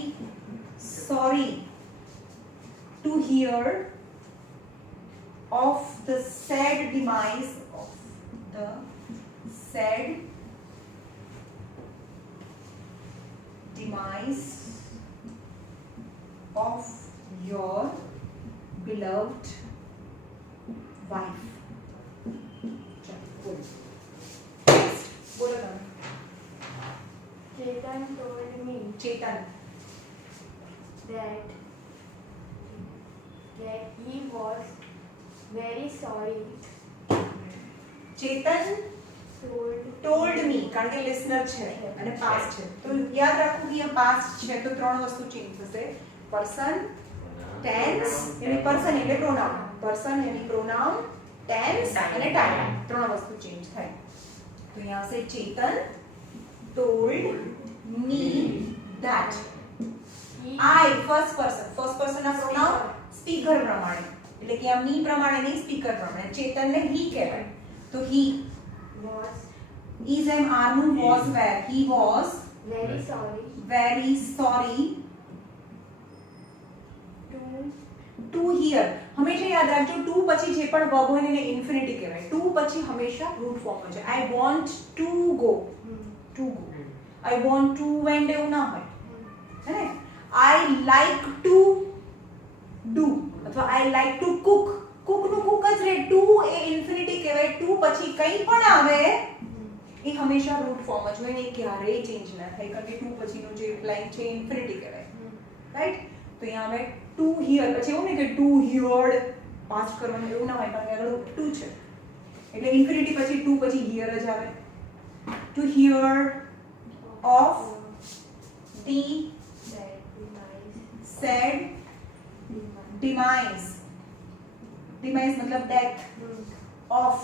sorry to hear of the sad demise of your beloved wife. Next, बोलो तुम. Chetan told me Chetan. that he was very sorry. Chetan told me કારણ કે listener છે અને past છે તો યાદ રાખવું કે આ past છે તો ત્રણ વસ્તુ ચેન્જ થશે person tense એટલે person એટલે pronoun tense અને time ત્રણ વસ્તુ ચેન્જ થાય तो यहाँ से चेतन told me that I first person ના pronoun speaker પ્રમાણે એટલે કે આ me પ્રમાણે નહીં speaker પ્રમાણે ચેતનને he કહેવાય તો he was is M r નું was where he was very sorry very sorry to to hear હંમેશા યાદ રાખજો to પછી જે પણ verb હોય ને એને ઇન્ફિનિટી કહેવાય to પછી હંમેશા રૂટ ફોર્મ હોય છે I want to go I want to went એવું ના હોય હે ને I like to do અથવા I like to cook નું cook જ રહે to એ ઇન્ફિનિટી કહેવાય to પછી કંઈ પણ આવે એ હંમેશા રૂટ ફોર્મ જ હોય ને એ ક્યારેય ચેન્જ ના થાય કારણ કે to પછીનું જે લાઈન છે ઇન્ફિનિટી કહેવાય રાઈટ તો અહીંયા હવે to hear પછી એવું નહીં કે to heard પાસ કરવાનું એવું ના હોય કારણ કે આગળ to છે એટલે ઇન્ફિનિટી પછી to પછી hear જ આવે to hear of the said demise मतलब death of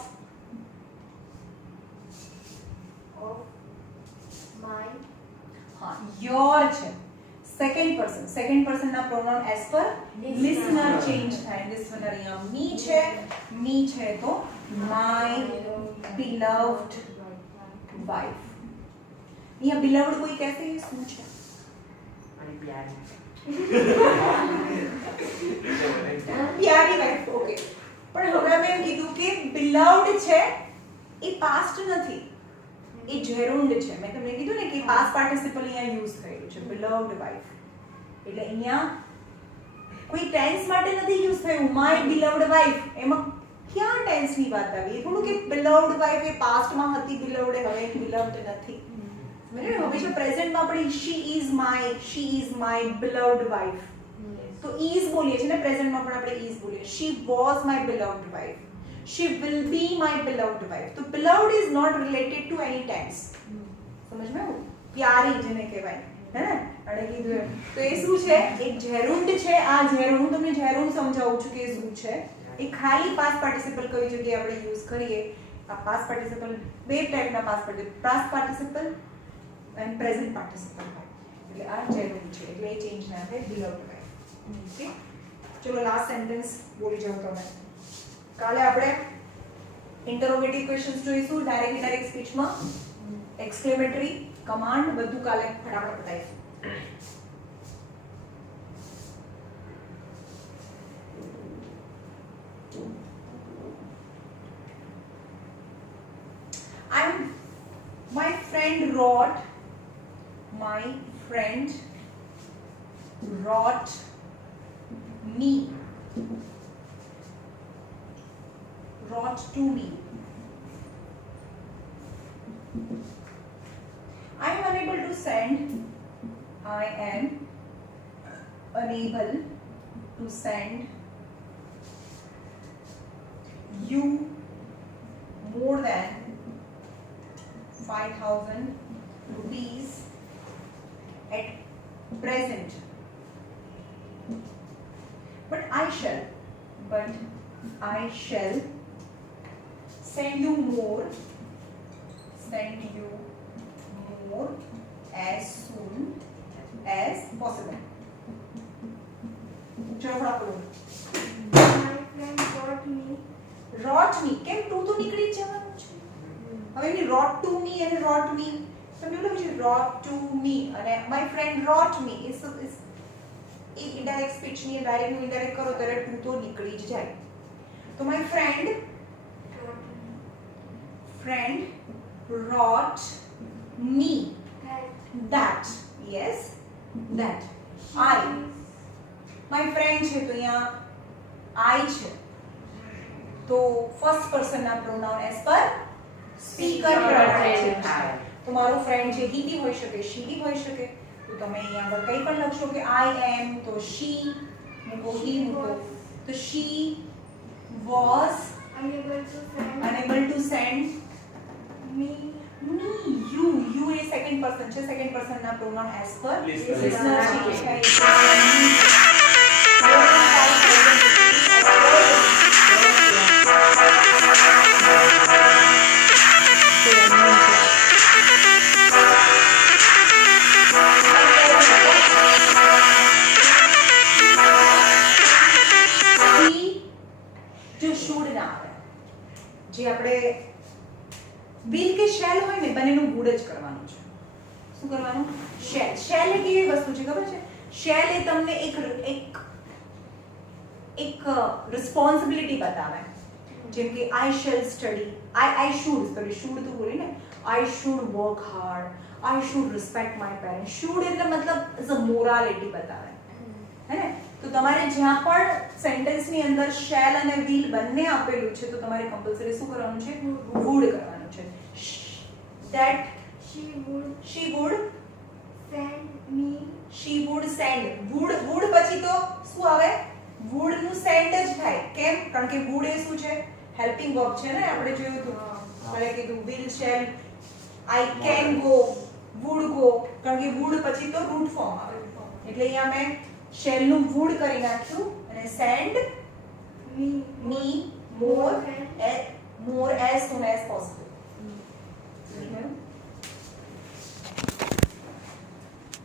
my हाँ your છે second person ના pronoun as per listener change થાય listener અહીંયા me છે તો my beloved wife અહીંયા beloved કોઈ કહેશે એ શું છે મારી પ્યારી પ્યારી વાઇફ ઓકે પણ હવે અમે એમ કીધું કે beloved છે એ પાસ્ટ નથી એ જેરુન્ડ છે મેં તમને કીધું ને કે પાસ્ટ પાર્ટિસિપલ અહીંયા યુઝ થયેલું છે beloved wife એટલે અહીંયા કોઈ ટેન્સ માટે નથી યુઝ થયું my beloved wife એમાં ક્યાં ટેન્સ ની વાત આવી એ થોડું કે beloved wife એ પાસ્ટ માં હતી beloved હવે beloved નથી મેં હંમેશા પ્રેઝન્ટ માં આપણે she is my beloved wife તો is બોલીએ છીએ ને પ્રેઝન્ટ માં પણ આપણે is બોલીએ she was my beloved wife she will be my beloved wife તો beloved is not related to any tense સમજ में प्यारी જેને કહેવાય હે ને અડે કીધું એમ તો એ શું છે એક જેરુન્ડ છે આ જેરુન્ડ હું તમને જેરુન્ડ સમજાવું છું કે શું છે એ ખાલી પાસ્ટ પાર્ટિસિપલ કઈ જગ્યાએ આપણે યુઝ કરીએ આ પાસ્ટ પાર્ટિસિપલ બે ટાઈપના past participle and present participle હોય એટલે આ જેરુન્ડ છે એટલે એ ચેન્જ ના થાય beloved wife ઓકે ચલો લાસ્ટ સેન્ટેન્સ બોલી જાઓ તમે કાલે આપણે ઇન્ટરોગેટિવ ક્વેશ્ચન્સ જોઈશું ડાયરેક્ટ સ્પીચમાં એક્સક્લેમેટરી કમાન્ડ બધું કાલે ફટાફટ બતાવીશું my friend wrote to me I am unable to send you more than 5,000 rupees at present but I shall send you more as soon as possible ચલો ફટાફટ my friend wrote me કેમ તું તો નીકળી જ જવાનું છે હવે એની wrote to me અને wrote me તમને એવું લાગે છે wrote to me અને my friend wrote me is A indirect speech ની ડાયરેક્ટ નું ઇનડાયરેક્ટ કરો ત્યારે તું તો નીકળી જ જાય તો my friend wrote me that yes that I my friend છે તો અહીંયા I છે તો ફર્સ્ટ પર્સન ના પ્રોનાઉન એઝ પર સ્પીકર પ્રમાણે છે તો મારો ફ્રેન્ડ છે he બી હોઈ શકે she બી હોઈ શકે તો તમે અહીંયા આગળ કંઈ પણ લખશો કે I am તો she મૂકો he મૂકો તો she was unable to send me you A second person છે સેકન્ડ પર્સન ના પ્રોનાઉન એઝ પર Listener. listener છે જે આપણે વિલ કે શેલ હોય ને બંનેનું ગુડ જ કરવાનું છે. શું કરવાનું? શેલ. શેલ એક એવી વસ્તુ છે ખબર છે, શેલ એ તમને એક રિસ્પોન્સિબિલિટી બતાવે. જેમ કે આઈ shell study, I should, sorry should તો બોલી ને, I should work hard, I should respect my parents. Should એટલે મતલબ ઇઝ અ મોરાલિટી બતાવે, હે ને? તો તમારે જ્યાં પણ સેન્ટેન્સની અંદર શેલ અને વિલ બંને આપેલું છે તો તમારે કમ્પલસરી શું કરવાનું છે? વુડ કરવાનું છે. That She would she would send me. she would send. would પછી તો શું આવે? would નું send જ થાય. કેમ? કારણ કે would એ શું છે? હેલ્પિંગ વર્બ છે ને, આપણે જોયું હતું. આપણે કીધું will, shall, I can go, would go, કારણ કે would પછી તો રૂટ ફોર્મ આવે. એટલે અહીંયા મેં shall નું would કરી નાખ્યું અને send me more as soon as possible.